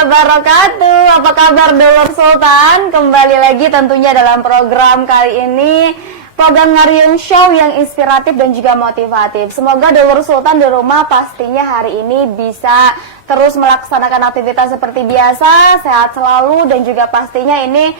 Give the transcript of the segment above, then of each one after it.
wabarakatuh. Apa kabar Dulur Sultan? Kembali lagi tentunya dalam program kali ini, program Ngariung Show yang inspiratif dan juga motivatif. Semoga Dulur Sultan di rumah pastinya hari ini bisa terus melaksanakan aktivitas seperti biasa, sehat selalu, dan juga pastinya ini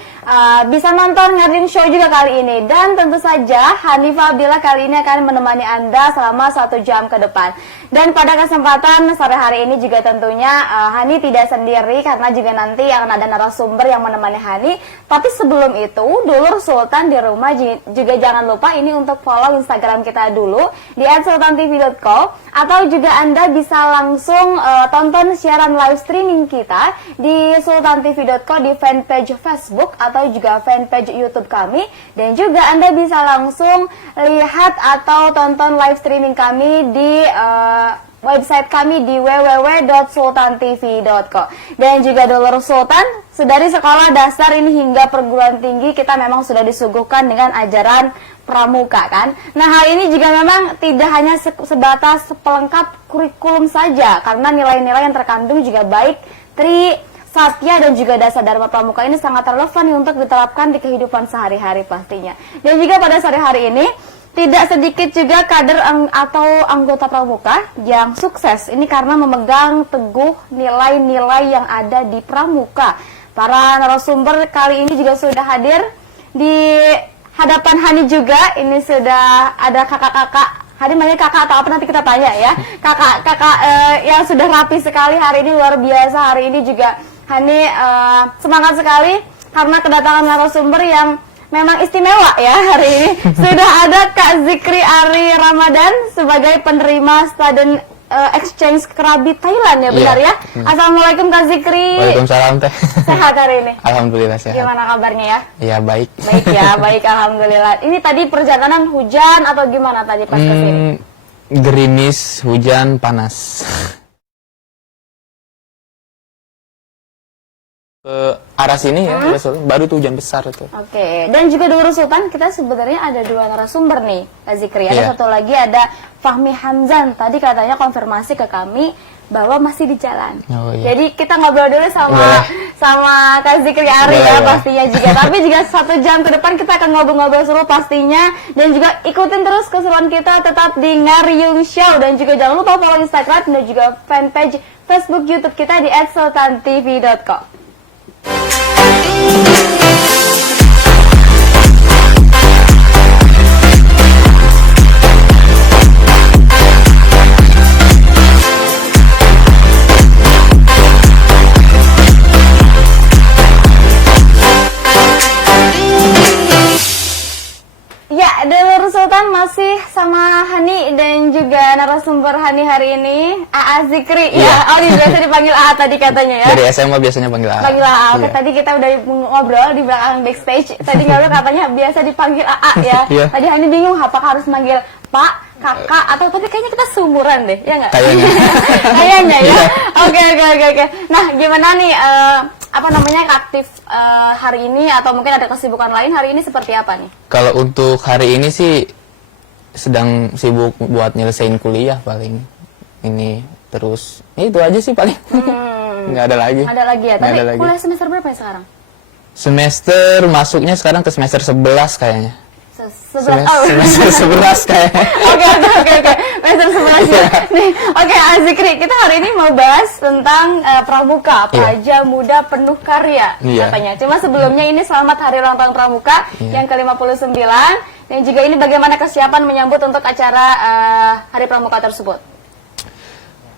bisa nonton Ngariung Show juga kali ini. Dan tentu saja Hanifah Abdillah kali ini akan menemani Anda selama 1 jam ke depan. Dan pada kesempatan sore hari ini juga tentunya Hani tidak sendiri, karena juga nanti akan ada narasumber yang menemani Hani. Tapi sebelum itu, Dulur Sultan di rumah juga jangan lupa ini untuk follow Instagram kita dulu di @sultantv.co, atau juga Anda bisa langsung tonton siaran live streaming kita di sultantv.co di fanpage Facebook atau juga fanpage YouTube kami, dan juga Anda bisa langsung lihat atau tonton live streaming kami di website kami di www.sultantv.co. Dan juga Dulur Sultan, dari sekolah dasar ini hingga perguruan tinggi kita memang sudah disuguhkan dengan ajaran pramuka kan. Nah, hal ini juga memang tidak hanya sebatas pelengkap kurikulum saja, karena nilai-nilai yang terkandung juga baik Tri, Satya, dan juga dasar Dharma Pramuka ini sangat relevan untuk diterapkan di kehidupan sehari-hari pastinya. Dan juga pada sore hari ini tidak sedikit juga kader atau anggota pramuka yang sukses ini karena memegang teguh nilai-nilai yang ada di pramuka. Para narasumber kali ini juga sudah hadir di hadapan Hani juga. Ini sudah ada kakak-kakak. Hani namanya kakak atau apa nanti kita tanya ya. Kakak-kakak yang sudah rapi sekali hari ini, luar biasa. Hari ini juga Hani semangat sekali karena kedatangan narasumber yang memang istimewa ya hari ini. Sudah ada Kak Zikri Ari Ramadan sebagai penerima student exchange Krabi Thailand ya, benar ya? Assalamualaikum Kak Zikri. Waalaikumsalam Teh. Sehat hari ini? Alhamdulillah sehat. Gimana kabarnya ya? Iya baik. Baik ya, baik alhamdulillah. Ini tadi perjalanan hujan atau gimana tadi pas kesini? Gerimis, hujan, panas. Ke arah sini ya, baru tuh hujan besar itu. Oke, dan juga Dulur Sultan, kita sebenarnya ada 2 narasumber nih, Kak Zikri. Ada satu lagi, ada Fahmi Hamzan. Tadi katanya konfirmasi ke kami bahwa masih di jalan. Oh, iya. Jadi kita ngobrol dulu sama Kak Zikri Ari ya pastinya juga. Tapi juga 1 jam ke depan kita akan ngobrol-ngobrol seru pastinya. Dan juga ikutin terus keseruan kita tetap di Ngariung Show. Dan juga jangan lupa follow Instagram dan juga fanpage Facebook YouTube kita di @sultantv.co. Ya, Dulur Sultan masih sama Hani dan juga narasumber Hani hari ini, AA Zikri. Ya, biasa dipanggil AA tadi katanya ya. Dari SMA biasanya panggil AA. Panggil AA. Oke, tadi kita udah ngobrol di belakang backstage. Tadi ngobrol katanya biasa dipanggil AA ya. Tadi Hani bingung apakah harus manggil Pak, Kakak, atau tapi kayaknya kita seumuran deh, ya nggak? Kayaknya. Kayaknya ya. Oke. Nah, gimana nih aktif hari ini, atau mungkin ada kesibukan lain hari ini seperti apa nih? Kalau untuk hari ini sih sedang sibuk buat nyelesain kuliah paling. Ini terus itu aja sih paling. Nggak ada lagi. Ada lagi ya. Tapi kuliah semester berapa ya sekarang? Semester masuknya sekarang ke semester 11 kayaknya. 11. Semester 11 kayaknya. Oke. Semester 11 ya. Nih, oke, Zikri, kita hari ini mau bahas tentang pramuka, praja muda penuh karya katanya. Cuma sebelumnya ini selamat hari ulang tahun pramuka yang ke-59, dan juga ini bagaimana kesiapan menyambut untuk acara hari pramuka tersebut?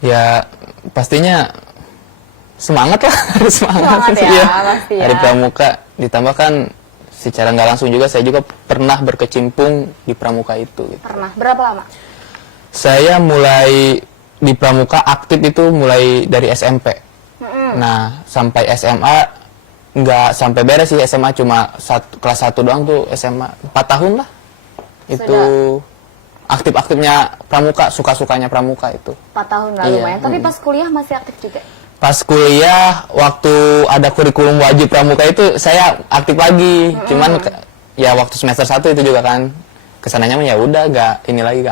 Ya, pastinya semangat lah, harus semangat ya, pasti ya. Hari pramuka, ditambahkan secara nggak langsung juga saya juga pernah berkecimpung di pramuka itu. Gitu. Pernah? Berapa lama? Saya mulai di pramuka aktif itu mulai dari SMP. Nah, sampai SMA nggak sampai beres sih, SMA cuma kelas 1 doang tuh, SMA 4 tahun lah. Itu aktif-aktifnya pramuka, suka-sukanya pramuka itu. 4 tahun lalu lumayan. Tapi pas kuliah masih aktif juga? Pas kuliah, waktu ada kurikulum wajib pramuka itu saya aktif lagi. Cuman ya waktu semester 1 itu juga kan kesananya ya udah gak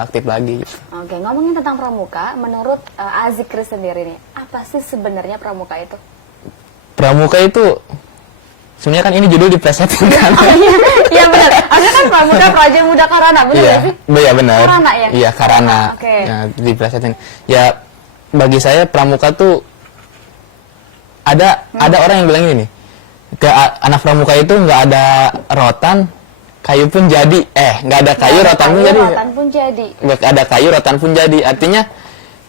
aktif lagi. Oke, ngomongin tentang pramuka, menurut Zikri sendiri nih, apa sih sebenarnya pramuka itu? Pramuka itu sebenarnya kan ini judul diplesetin kan. Oh iya, iya benar. Ada kan Pramuka Praja Muda Karana, benar Iya, nggak sih? iya benar. Karana ya? Iya, Karana. Oke. Ya, diplesetin. Ya, bagi saya Pramuka tuh ada orang yang bilang ini nih. Anak Pramuka itu nggak ada rotan, kayu pun jadi. Nggak ada kayu, rotan pun jadi. Rotan pun jadi. Nggak ada kayu, rotan pun jadi. Artinya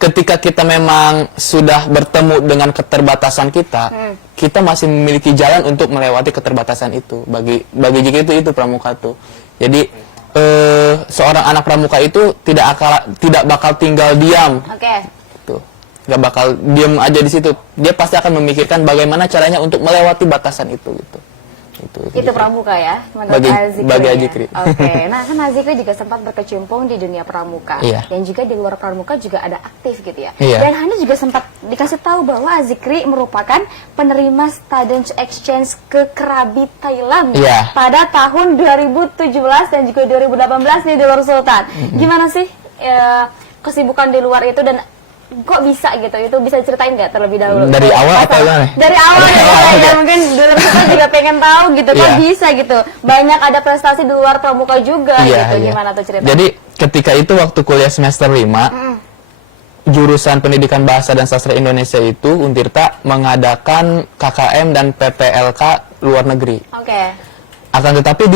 ketika kita memang sudah bertemu dengan keterbatasan kita, kita masih memiliki jalan untuk melewati keterbatasan itu. Bagi Jikri itu Pramuka tuh. Jadi seorang anak Pramuka itu tidak bakal tinggal diam. Oke. Tuh. Nggak bakal diam aja di situ. Dia pasti akan memikirkan bagaimana caranya untuk melewati batasan itu gitu. Itu Pramuka ya, menurut Azikri. Bagi Ya? Azikri. Oke, nah kan Azikri juga sempat berkecimpung di dunia Pramuka. Iya. Dan juga di luar Pramuka juga ada aktif gitu ya. Iya. Dan Hani juga sempat dikasih tahu bahwa Azikri merupakan penerima student exchange ke Krabi, Thailand. Iya. Pada tahun 2017 dan juga 2018 di Delor Sultan. Gimana sih kesibukan di luar itu dan kok bisa gitu? Itu bisa ceritain nggak terlebih dahulu? Dari awal atau gimana? Dari awal ya, mungkin dulu kita juga pengen tahu gitu, kok Iya. bisa gitu. Banyak ada prestasi di luar Pramuka juga gitu. Gimana tuh ceritanya? Jadi ketika itu waktu kuliah semester 5, jurusan Pendidikan Bahasa dan Sastra Indonesia itu Untirta mengadakan KKM dan PPLK luar negeri. Oke. Akan tetapi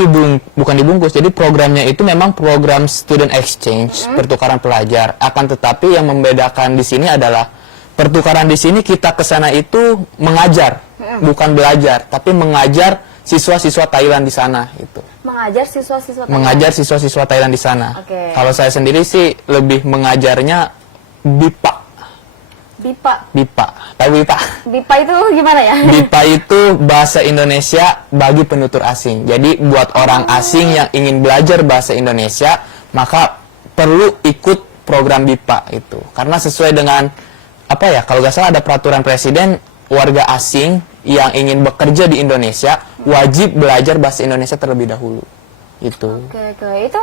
bukan dibungkus, jadi programnya itu memang program student exchange, pertukaran pelajar. Akan tetapi yang membedakan di sini adalah pertukaran di sini kita ke sana itu mengajar, bukan belajar, tapi mengajar siswa-siswa Thailand di sana itu. Mengajar siswa-siswa Thailand. Mengajar siswa-siswa Thailand di sana. Oke. Kalau saya sendiri sih lebih mengajarnya BIPA. BIPA. Tahu BIPA? BIPA itu gimana ya? BIPA itu bahasa Indonesia bagi penutur asing. Jadi buat orang asing yang ingin belajar bahasa Indonesia, maka perlu ikut program BIPA itu. Karena sesuai dengan kalau nggak salah ada peraturan presiden, warga asing yang ingin bekerja di Indonesia wajib belajar bahasa Indonesia terlebih dahulu. Itu. Oke. Itu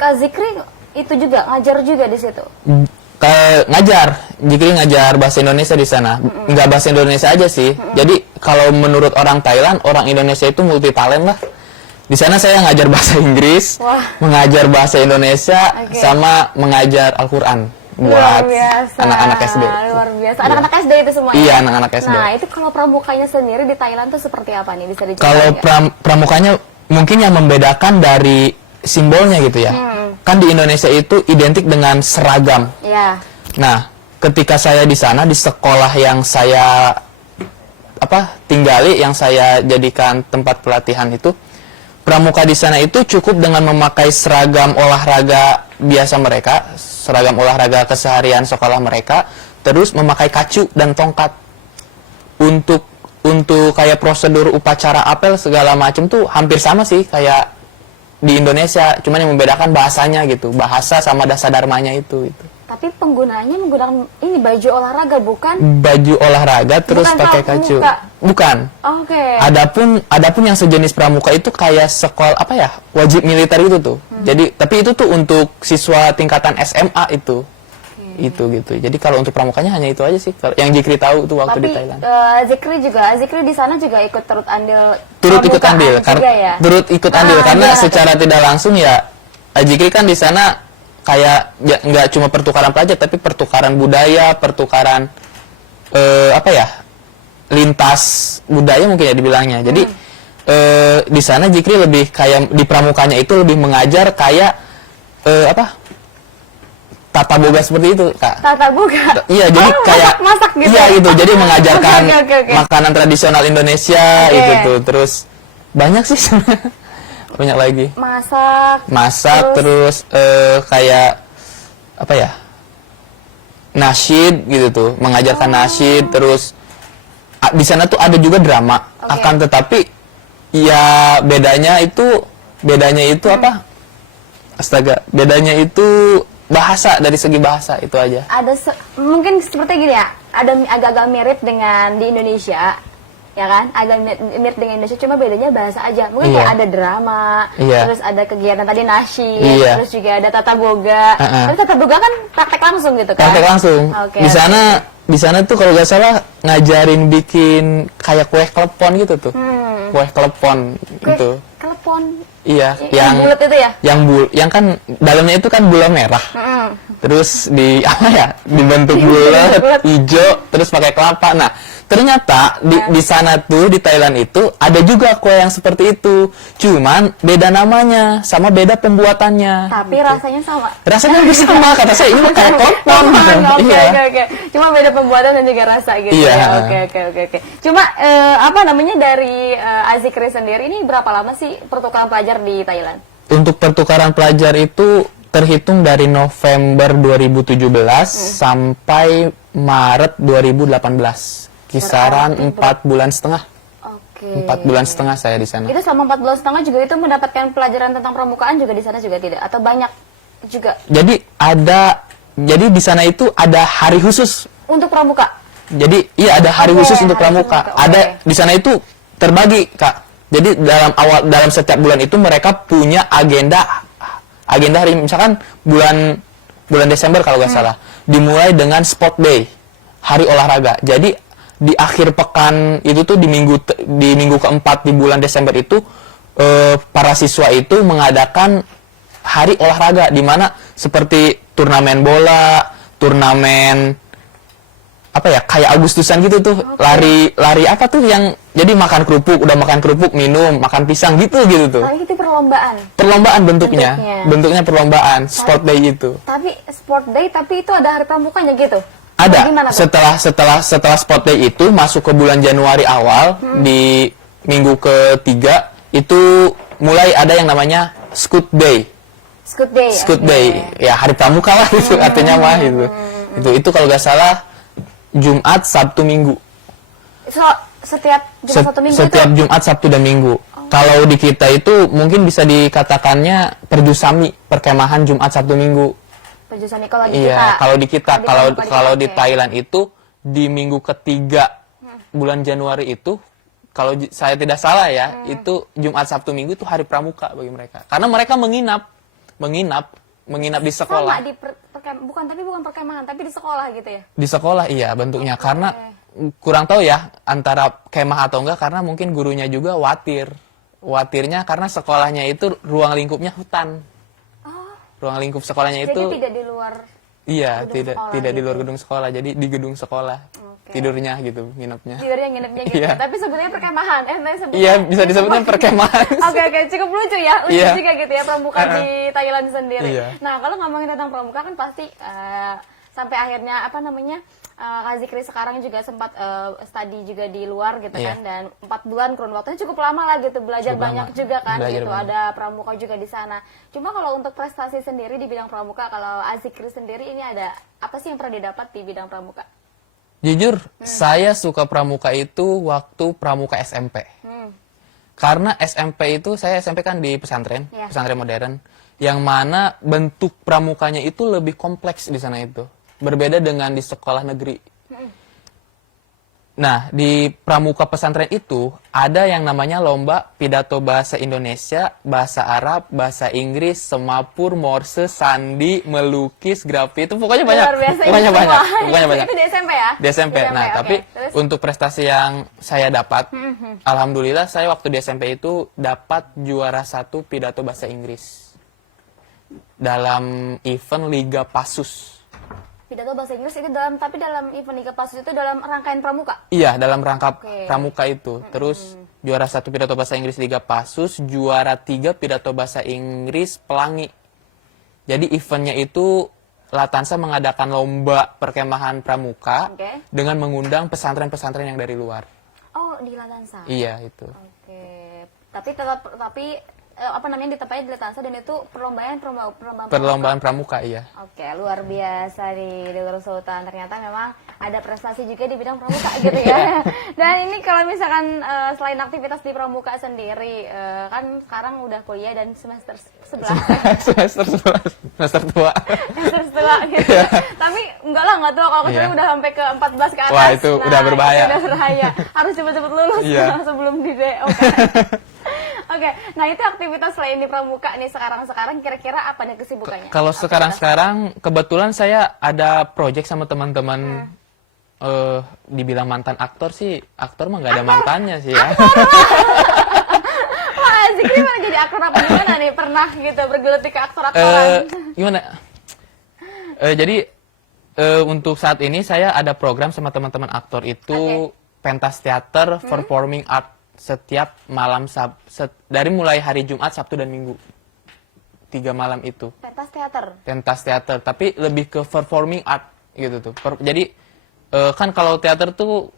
Kak Zikri itu juga ngajar juga di situ. Jikri ngajar bahasa Indonesia di sana. Nggak bahasa Indonesia aja sih. Jadi kalau menurut orang Thailand, orang Indonesia itu multi talent lah. Di sana saya ngajar bahasa Inggris, mengajar bahasa Indonesia, sama mengajar Al-Quran buat anak-anak SD. Luar biasa. Anak-anak SD itu semua. Iya, anak-anak SD. Nah, itu kalau pramukanya sendiri di Thailand tuh seperti apa nih? Bisa diceritain? Kalau pramukanya mungkin yang membedakan dari simbolnya gitu ya. Kan di Indonesia itu identik dengan seragam. Iya. Nah, ketika saya di sana di sekolah yang saya tinggali, yang saya jadikan tempat pelatihan itu, pramuka di sana itu cukup dengan memakai seragam olahraga biasa mereka, seragam olahraga keseharian sekolah mereka, terus memakai kacu dan tongkat. Untuk kayak prosedur upacara apel segala macam tuh hampir sama sih kayak di Indonesia, cuman yang membedakan bahasanya gitu, bahasa sama dasar dharmanya itu. Tapi penggunaannya menggunakan ini baju olahraga bukan? Baju olahraga terus pakai kacu. Bukan. Oke. Adapun yang sejenis pramuka itu kayak sekolah wajib militer itu tuh. Jadi tapi itu tuh untuk siswa tingkatan SMA itu. Itu gitu. Jadi kalau untuk pramukanya hanya itu aja sih. Yang Jikri tahu tuh waktu di Thailand. Zikri di sana juga ikut turut andil. Turut ikut andil karena secara tidak langsung ya Jikri kan di sana kayak nggak cuma pertukaran pelajar tapi pertukaran budaya, pertukaran lintas budaya mungkin ya dibilangnya. Jadi di sana Jikri lebih kayak di pramukanya itu lebih mengajar kayak tata boga seperti itu, Kak. Tata boga? Iya, jadi kayak masak gitu. Iya gitu, jadi mengajarkan Okay. makanan tradisional Indonesia itu tuh. Terus banyak sih sebenarnya. Banyak lagi. Masak terus kayak nasyid gitu tuh, mengajarkan nasyid, terus di sana tuh ada juga drama. Akan tetapi ya bedanya itu bedanya itu bahasa, dari segi bahasa itu aja. Mungkin seperti gini ya, ada agak-agak mirip dengan di Indonesia, ya kan? Agak mirip dengan Indonesia, cuma bedanya bahasa aja. Mungkin kayak ada drama, terus ada kegiatan tadi nasyid, terus juga ada tata boga. Tapi tata boga kan praktek langsung gitu kan? Praktek langsung. Di sana di sana tuh kalau nggak salah ngajarin bikin kayak kue klepon gitu tuh. Kue klepon gitu. Telepon. Iya, Yang bulat itu ya? Yang kan dalamnya itu kan gula merah. Terus di apa ya? Dibentuk bulat, hijau, terus pakai kelapa. Nah, ternyata di sana tuh di Thailand itu ada juga kue yang seperti itu. Cuman beda namanya sama beda pembuatannya. Tapi gitu. rasanya sama. Rasanya hampir sama, kata saya ini mah kayak klepon. Oke. Cuma beda pembuatan dan juga rasa gitu Iya. ya. Oke. Cuma apa namanya dari Azikri sendiri ini berapa lama sih pertukaran pelajar di Thailand? Untuk pertukaran pelajar itu terhitung dari November 2017 sampai Maret 2018. Kisaran Berarti 4 bulan setengah. Oke. 4 bulan setengah saya di sana. Itu selama 4 bulan setengah juga itu mendapatkan pelajaran tentang pramukaan juga di sana juga tidak? Atau banyak juga? Jadi di sana itu ada hari khusus. Untuk pramuka? Jadi iya ada hari Oke, khusus untuk hari pramuka. pramuka, Ada oke. di sana itu terbagi, Kak. Jadi dalam setiap bulan itu mereka punya agenda hari, misalkan bulan Desember kalau nggak salah, dimulai dengan sport day, hari olahraga. Jadi di akhir pekan itu tuh di minggu keempat di bulan Desember itu para siswa itu mengadakan hari olahraga di mana seperti turnamen bola, turnamen apa ya kayak Agustusan gitu tuh, lari apa tuh yang jadi makan kerupuk, udah makan kerupuk minum makan pisang gitu tuh. Tapi itu perlombaan. Perlombaan bentuknya perlombaan sport day itu. Tapi sport day tapi itu ada hari pramukanya gitu. Ada. Gimana tuh? Setelah sport day itu masuk ke bulan Januari awal di minggu ketiga itu mulai ada yang namanya Scout Day. Scout day. Scout oke. Day, ya hari pramuka lah itu artinya mah itu. Itu kalau nggak salah Jumat, Sabtu, Minggu. So, setiap Jumat satu minggu Setiap itu? Jumat, Sabtu, dan Minggu. Kalau di kita itu mungkin bisa dikatakannya perjusami, perkemahan Jumat, Sabtu, Minggu. Perjusan kalau di Iya, kita. kalau di kita, Di kalau pramuka di kalau kita, di oke. Thailand itu di minggu ketiga bulan Januari itu, kalau saya tidak salah ya, itu Jumat, Sabtu, Minggu itu hari pramuka bagi mereka. Karena mereka menginap di sekolah. Sama di bukan perkemahan, tapi di sekolah gitu ya. Di sekolah iya bentuknya karena kurang tahu ya antara kemah atau enggak karena mungkin gurunya juga khawatirnya karena sekolahnya itu ruang lingkupnya hutan. Ruang lingkup sekolahnya itu Jadi tidak di luar. iya gedung sekolah tidak di luar gitu. gedung sekolah, jadi di gedung sekolah. Oke. Tidurnya gitu, nginepnya. Tidurnya nginepnya gitu. Iya. Tapi sebenarnya perkemahan. Iya, bisa disebutnya perkemahan. Oke, cukup lucu ya. Lucu Iya. juga gitu ya pramuka di Thailand sendiri. Iya. Nah, kalau ngomongin tentang pramuka kan pasti sampai akhirnya apa namanya? Kak Zikri sekarang juga sempat studi juga di luar gitu Iya. kan, dan 4 bulan kurun waktunya cukup lama lah gitu, belajar Cukup banyak lama. juga kan Belajar gitu, banyak. ada pramuka juga di sana. Cuma kalau untuk prestasi sendiri di bidang pramuka, kalau Azikri sendiri ini ada apa sih yang pernah didapat di bidang pramuka? Jujur, saya suka pramuka itu waktu pramuka SMP. Karena SMP itu, saya SMP kan di pesantren, Iya. pesantren modern, yang mana bentuk pramukanya itu lebih kompleks di sana itu. Berbeda dengan di sekolah negeri. Nah, di pramuka pesantren itu ada yang namanya lomba pidato bahasa Indonesia, bahasa Arab, bahasa Inggris, semapur, morse, sandi, melukis, grafiti, itu pokoknya banyak. Luar biasa ini Pokoknya semua. banyak. Pokoknya banyak. Itu di SMP ya? Di SMP. Nah, oke. tapi Terus? untuk prestasi yang saya dapat, alhamdulillah saya waktu di SMP itu dapat juara 1 pidato bahasa Inggris dalam event Liga Pasus. Pidato bahasa Inggris itu dalam event Liga Pasus itu dalam rangkaian pramuka. Iya, dalam rangka Oke. pramuka itu. Terus juara 1 pidato bahasa Inggris Liga Pasus, juara 3 pidato bahasa Inggris Pelangi. Jadi eventnya itu Latansa mengadakan lomba perkemahan pramuka Oke. dengan mengundang pesantren-pesantren yang dari luar. Oh, di Latansa. Iya, itu. Oke. Tapi apa namanya ditempatnya di Latansa, dan itu perlombaan Perlombaan pramuka, iya. Oke, luar biasa di Nur Sultan. Ternyata memang ada prestasi juga di bidang pramuka gitu ya. Dan ini kalau misalkan selain aktivitas di pramuka sendiri, kan sekarang udah kuliah dan semester 11. semester 11, semester tua. Semester setelah gitu. Tapi enggak tua, kalau kecuali Iya. udah sampai ke 14 ke atas. Wah, itu udah berbahaya. Itu udah berbahaya. Harus cepet-cepet lulus Iya. sebelum di DO. Oke, nah itu aktivitas selain di pramuka nih sekarang kira-kira apa nih kesibukannya? Kalau sekarang kebetulan saya ada project sama teman-teman dibilang mantan aktor sih, aktor mah nggak ada mantannya sih ya. Wah, Zikri mana jadi aktor apa gimana nih? Pernah gitu bergelut ke aktor-aktoran? Gimana? Jadi untuk saat ini saya ada program sama teman-teman aktor itu pentas teater performing art setiap malam dari mulai hari Jumat, Sabtu dan Minggu. 3 malam itu. Pentas teater. Pentas teater, tapi lebih ke performing art gitu tuh. Jadi kan kalau teater tuh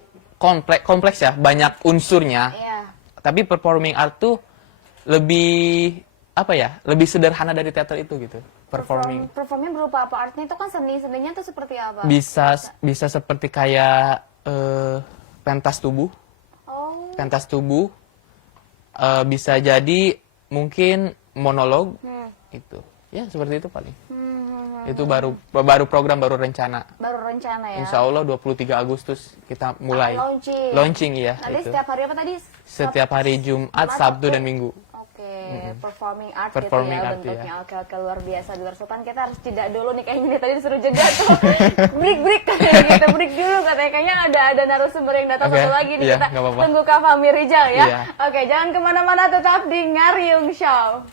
kompleks ya, banyak unsurnya. Iya. Tapi performing art tuh lebih apa ya? Lebih sederhana dari teater itu gitu. Performnya berupa apa? Artnya itu kan seninya tuh seperti apa? Bisa seperti kayak pentas tubuh. Oh. Pentas tubuh bisa jadi mungkin monolog itu. Ya, seperti itu paling. Itu baru program, baru rencana. Baru rencana ya. Insya Allah 23 Agustus kita mulai. Launching ya. Nanti itu. setiap hari apa tadi? Setiap hari Jumat, Sabtu dan Minggu. Oke, performing art Performing gitu ya art, bentuknya. iya. Oke, luar biasa. Di luar Sultan kita harus jeda dulu nih kayaknya tadi disuruh jeda tuh. break katanya gitu. Break dulu katanya. Kayaknya ada narasumber yang datang satu lagi nih. Iya, Kita nggak apa-apa. tunggu Kak Fahmi Rijal ya. Iya. Oke, jangan kemana-mana, tetap di Ngariung Show.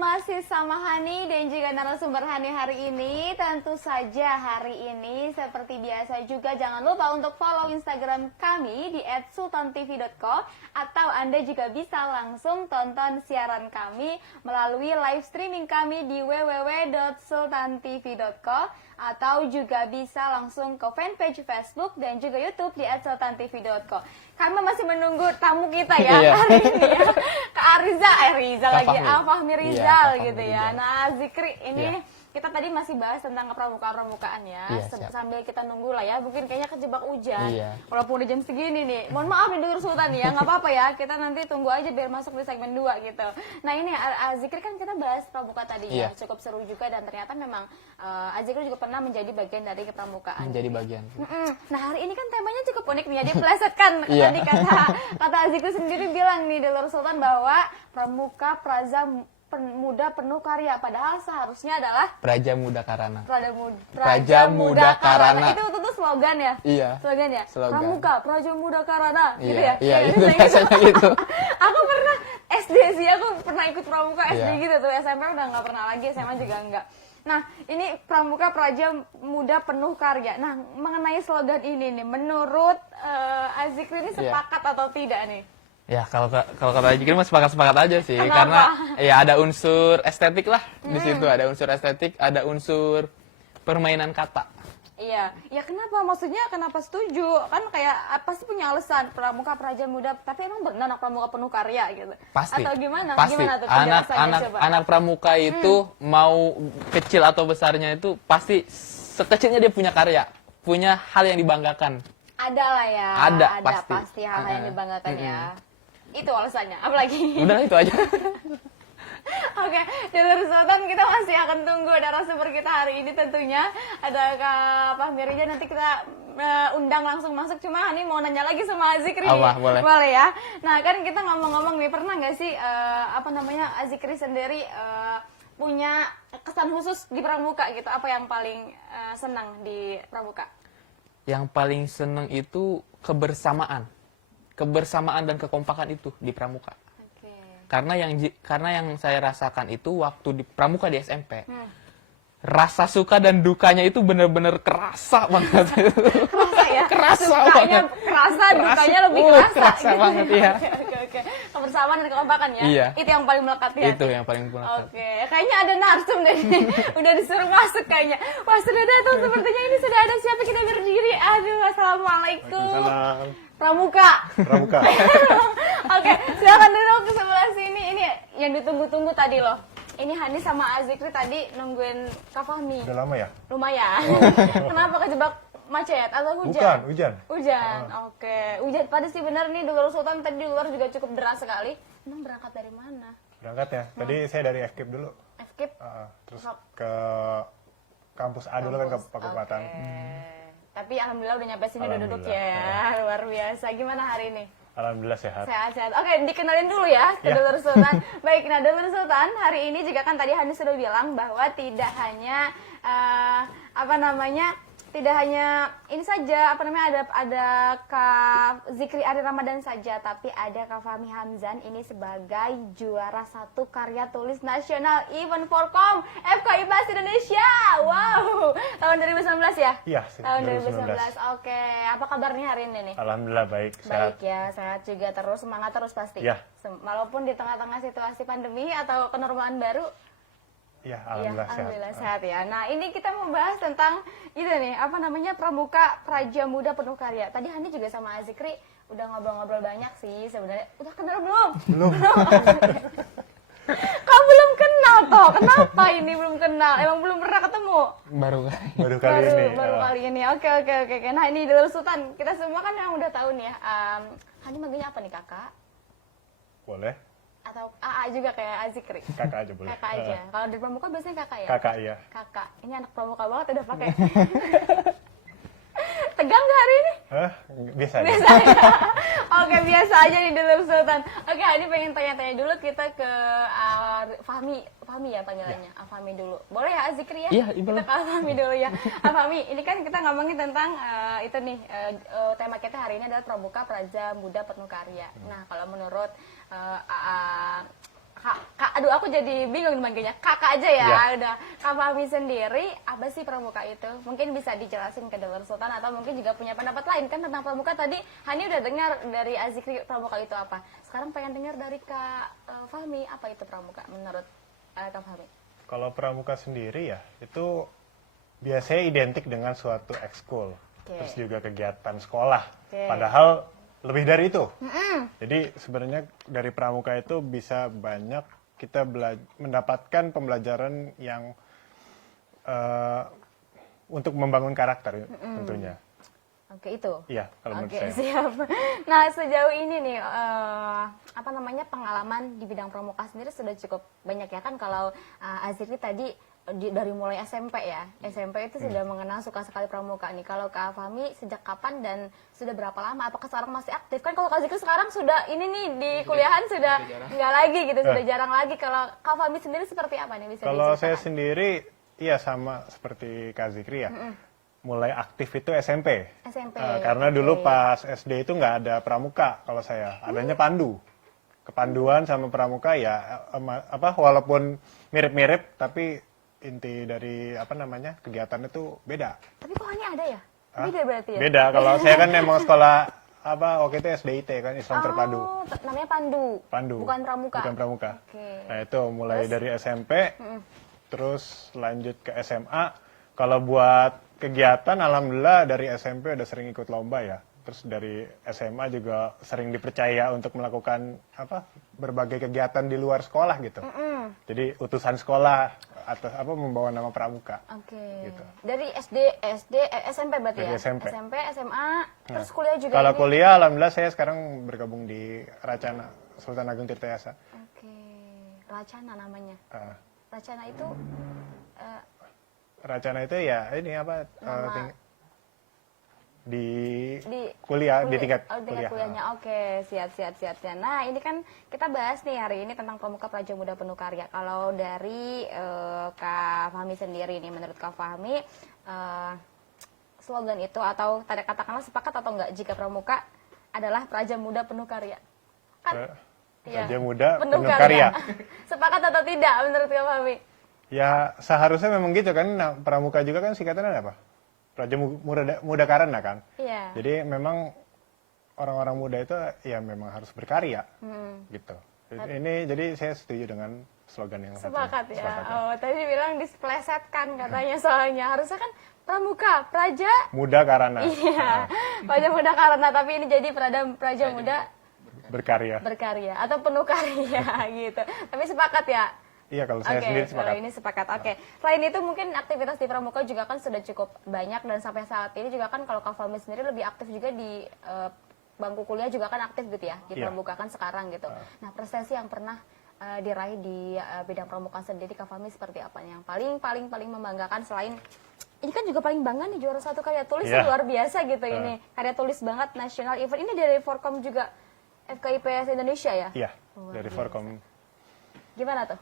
masih sama Hani dan juga narasumber Hani hari ini. Tentu saja hari ini seperti biasa juga jangan lupa untuk follow Instagram kami di @sultantv.co atau Anda juga bisa langsung tonton siaran kami melalui live streaming kami di www.sultantv.co atau juga bisa langsung ke fanpage Facebook dan juga YouTube di @sultantv.co. Kami masih menunggu tamu kita ya Iya. hari ini ya. Kak Rizal lagi, Fahmi. Fahmi Iya, Rizal Kak gitu Fahmi ya. Rizal. Nah, Zikri ini Iya. kita tadi masih bahas tentang pramukaan ya. Iya, siap. Sambil kita nunggu lah ya. Mungkin kayaknya kejebak hujan. Iya. Walaupun udah jam segini nih. Mohon maaf nih Dulur Sultan ya, nggak apa-apa ya. Kita nanti tunggu aja biar masuk di segmen 2 gitu. Nah, ini Zikri kan kita bahas pramuka tadi ya. Iya. Cukup seru juga dan ternyata memang Zikri juga pernah menjadi bagian dari kepramukaan. Menjadi bagian. Nah, hari ini kan temanya cukup unik nih ya, diplesetkan. Iya. Tadi kata Azikri sendiri bilang nih Dulur Sultan bahwa pramuka praja muda penuh karya, padahal seharusnya adalah Praja Muda Karana. Praja Muda Karana. Karana. Itu slogan ya? Iya. Slogan ya? Slogan. Pramuka Praja Muda Karana gitu ya? Iya, Kayak itu gitu. biasanya gitu. Aku pernah SD sih, aku pernah ikut pramuka SD Iya. gitu tuh. SMP udah nggak pernah lagi, SMA juga enggak. Nah, ini pramuka praja muda penuh karya. Nah, mengenai slogan ini nih, menurut Azikri ini Iya. sepakat atau tidak nih? Ya kalau kata Ajikri mah sepakat aja sih. Kenapa? Karena ya ada unsur estetik lah di situ, ada unsur estetik, ada unsur permainan kata. Iya, ya kenapa? Maksudnya kenapa setuju? Kan kayak pasti punya alasan pramuka praja muda, tapi emang benar anak pramuka penuh karya gitu. Pasti. Atau gimana? Pasti. Gimana tuh penjelasannya, coba? Anak pramuka itu mau kecil atau besarnya itu pasti sekecilnya dia punya karya, punya hal yang dibanggakan. Ada lah ya. Ada, pasti. pasti hal-hal yang dibanggakan ya. Itu alasannya. Apalagi? Udah itu aja. Oke, Dulur Sultan kita masih akan tunggu narasumber kita hari ini tentunya ada Kak Fahmi Rizal, nanti kita undang langsung masuk. Cuma ini mau nanya lagi sama Azikri. Apa? Boleh. Boleh ya. Nah kan kita ngomong-ngomong nih, pernah nggak sih Azikri sendiri punya kesan khusus di pramuka gitu? Apa yang paling senang di pramuka? Yang paling seneng itu kebersamaan dan kekompakan itu di pramuka. Oke. Karena yang saya rasakan itu waktu di pramuka di SMP, rasa suka dan dukanya itu benar-benar kerasa banget. Kerasa ya? Kerasa Sukanya banget. kerasa, dukanya lebih kerasa. Kerasa gitu. banget, iya. Oke. Kebersamaan dan kekompakan ya? Iya. Itu yang paling melekat ya? Itu yang paling melekat. Oke, kayaknya ada narsum deh. Udah disuruh masuk kayaknya. Wah, sudah datang sepertinya ini sudah ada siapa, kita berdiri. Aduh, assalamualaikum. Waalaikumsalam. Pramuka. Pramuka. Oke, silakan duduk ke sebelah sini. Ini yang ditunggu-tunggu tadi loh. Ini Hani sama Azikri tadi nungguin Kak Fahmi. Udah lama ya? Lumayan. Kenapa kejebak macet atau hujan? Bukan, hujan. Hujan, oke. Hujan pada sih bener nih, Dulur Sultan tadi di luar juga cukup deras sekali. Emang berangkat dari mana? Berangkat ya. Tadi saya dari FKIP dulu. FKIP? Terus ke kampus A dulu kan ke Pakupatan. Oke. Tapi alhamdulillah udah nyampe sini, udah duduk Alhamdulillah. ya. Luar biasa. Gimana hari ini? Alhamdulillah sehat. Sehat-sehat. Oke, dikenalin dulu ya ke Ya. Dulur Sultan. Baik, nah Dulur Sultan hari ini juga kan tadi Hani sudah bilang bahwa tidak hanya tidak hanya ini saja ada Kak Zikri Ari Ramadan saja, tapi ada Kak Fahmi Hamzan ini sebagai juara 1 karya tulis nasional Event Forkom FKI Bahasa Indonesia. Wow, tahun 2019 ya? Iya, Tahun 2019. 2019. Oke, apa kabarnya hari ini nih? Alhamdulillah baik, Baik sehat. ya, sehat juga terus, semangat terus pasti. Ya. Walaupun di tengah-tengah situasi pandemi atau kenormalan baru, Iya, ya, alhamdulillah alhamdulillah sehat. sehat ya. Nah, ini kita mau bahas tentang itu nih, pramuka praja muda penuh karya. Tadi Hani juga sama Azikri udah ngobrol-ngobrol banyak sih sebenarnya. Udah kenal belum? Belum. Kau belum kenal toh? Kenapa ini belum kenal? Emang belum pernah ketemu? Baru kali. Baru kali ini. Baru kali ini. Oke. Nah, ini Dulur Sultan. Kita semua kan yang udah tahu nih ya. Hani manggilnya apa nih, Kakak? Boleh. Atau AA juga kayak Azikri? Kakak aja boleh. Kakak aja. Kalau di pramuka biasanya kakak ya? Kakak iya. Kakak. Ini anak pramuka banget udah pakai. Tegang nggak hari ini? Hah? Biasa aja. Biasa aja. Oke, biasa aja nih Dulur Sultan. Oke, ini pengen tanya-tanya dulu kita ke Fahmi ya panggilannya. Fahmi dulu. Boleh ya Azikri ya? Iya, Kita boleh. ke Fahmi dulu ya. Fahmi, ini kan kita ngomongin tentang itu nih, tema kita hari ini adalah pramuka praja muda penuh karya. Nah, kalau menurut Aduh, aku jadi bingung manggilnya. Kakak aja ya. Iya. Udah. Kak Fahmi sendiri, apa sih pramuka itu? Mungkin bisa dijelasin ke Dulur Sultan atau mungkin juga punya pendapat lain kan tentang pramuka. Tadi Hani udah dengar dari Azikri pramuka itu apa. Sekarang pengen dengar dari Kak Fahmi, apa itu pramuka menurut Kak Fahmi? Kalau pramuka sendiri ya, itu biasanya identik dengan suatu ekskul. Oke. Terus juga kegiatan sekolah. Oke. Padahal lebih dari itu. Jadi sebenarnya dari pramuka itu bisa banyak kita mendapatkan pembelajaran yang untuk membangun karakter tentunya. Oke, itu. Iya, kalau menurut Oke, saya. siap. Nah, sejauh ini nih, apa namanya, pengalaman di bidang pramuka sendiri sudah cukup banyak ya kan? Kalau Azikri tadi dari mulai SMP ya, SMP itu sudah mengenal suka sekali pramuka nih. Kalau Kak Fahmi sejak kapan dan sudah berapa lama? Apakah sekarang masih aktif? Kan kalau Kak Azikri sekarang sudah ini nih di kuliahan sudah nggak lagi gitu, sudah jarang lagi. Kalau Kak Fahmi sendiri seperti apa nih bisa Kalau saya diceritakan? sendiri, iya sama seperti Kak Zikri ya. Mulai aktif itu SMP. SMP, Karena oke. dulu pas SD itu nggak ada pramuka kalau saya, adanya pandu. Kepanduan sama pramuka ya, walaupun mirip-mirip, tapi inti dari kegiatan itu beda. Tapi kok hanya ada ya? Beda berarti ya? Beda. Kalau saya kan emang sekolah waktu itu SDIT kan, Islam Terpadu. Oh, namanya Pandu. Pandu. Bukan pramuka. Bukan pramuka. Oke. Nah itu mulai dari SMP, terus lanjut ke SMA. Kalau buat kegiatan, alhamdulillah dari SMP udah sering ikut lomba ya. Terus dari SMA juga sering dipercaya untuk melakukan berbagai kegiatan di luar sekolah gitu. Jadi utusan sekolah atau membawa nama pramuka. Oke. Gitu. Dari SMP berarti Dari ya? SMP. SMA, terus kuliah juga Kalau ini? kuliah, alhamdulillah saya sekarang bergabung di Racana Sultan Agung Tirtayasa. Oke. Racana namanya. Ah, Racana itu Racana itu ya ini Nama- di di kuliah, di tingkat tingkat kuliah. kuliahnya. Oke, siap. Nah, ini kan kita bahas nih hari ini tentang Pramuka Praja Muda Penuh Karya. Kalau dari Kak Fahmi sendiri nih, menurut Kak Fahmi, slogan itu atau katakanlah sepakat atau enggak jika Pramuka adalah Praja Muda Penuh Karya? Kan? Iya. Raja Muda Penuh Karya. Sepakat atau tidak menurut Kak Fahmi? Ya seharusnya memang gitu kan. Nah, pramuka juga kan singkatannya apa? Praja Muda Karana kan. Iya. Jadi memang orang-orang muda itu ya memang harus berkarya gitu. Jadi saya setuju dengan slogan yang satu. Sepakat ya. Sepakat. Oh, tadi bilang displesetkan katanya soalnya. Harusnya kan Pramuka, Praja. Muda Karana. Iya. Praja Muda karena tapi ini jadi Praja Muda Berkarya. berkarya atau penuh karya gitu. Tapi sepakat ya. Iya kalau saya sendiri sepakat. kalau ini sepakat. Oke. Selain itu mungkin aktivitas di Pramuka juga kan sudah cukup banyak dan sampai saat ini juga kan kalau Kak Fahmi sendiri lebih aktif juga di bangku kuliah juga kan aktif gitu ya di Iya. Pramuka kan sekarang gitu. Nah, prestasi yang pernah diraih di bidang pramuka sendiri Kak Fahmi seperti apa nih? Yang paling membanggakan selain ini kan juga paling bangga nih juara satu karya tulis Iya. luar biasa gitu ini. Karya tulis banget nasional event ini dari Forkom juga FKIPS Indonesia ya? Iya, dari Forkom. Gimana tuh?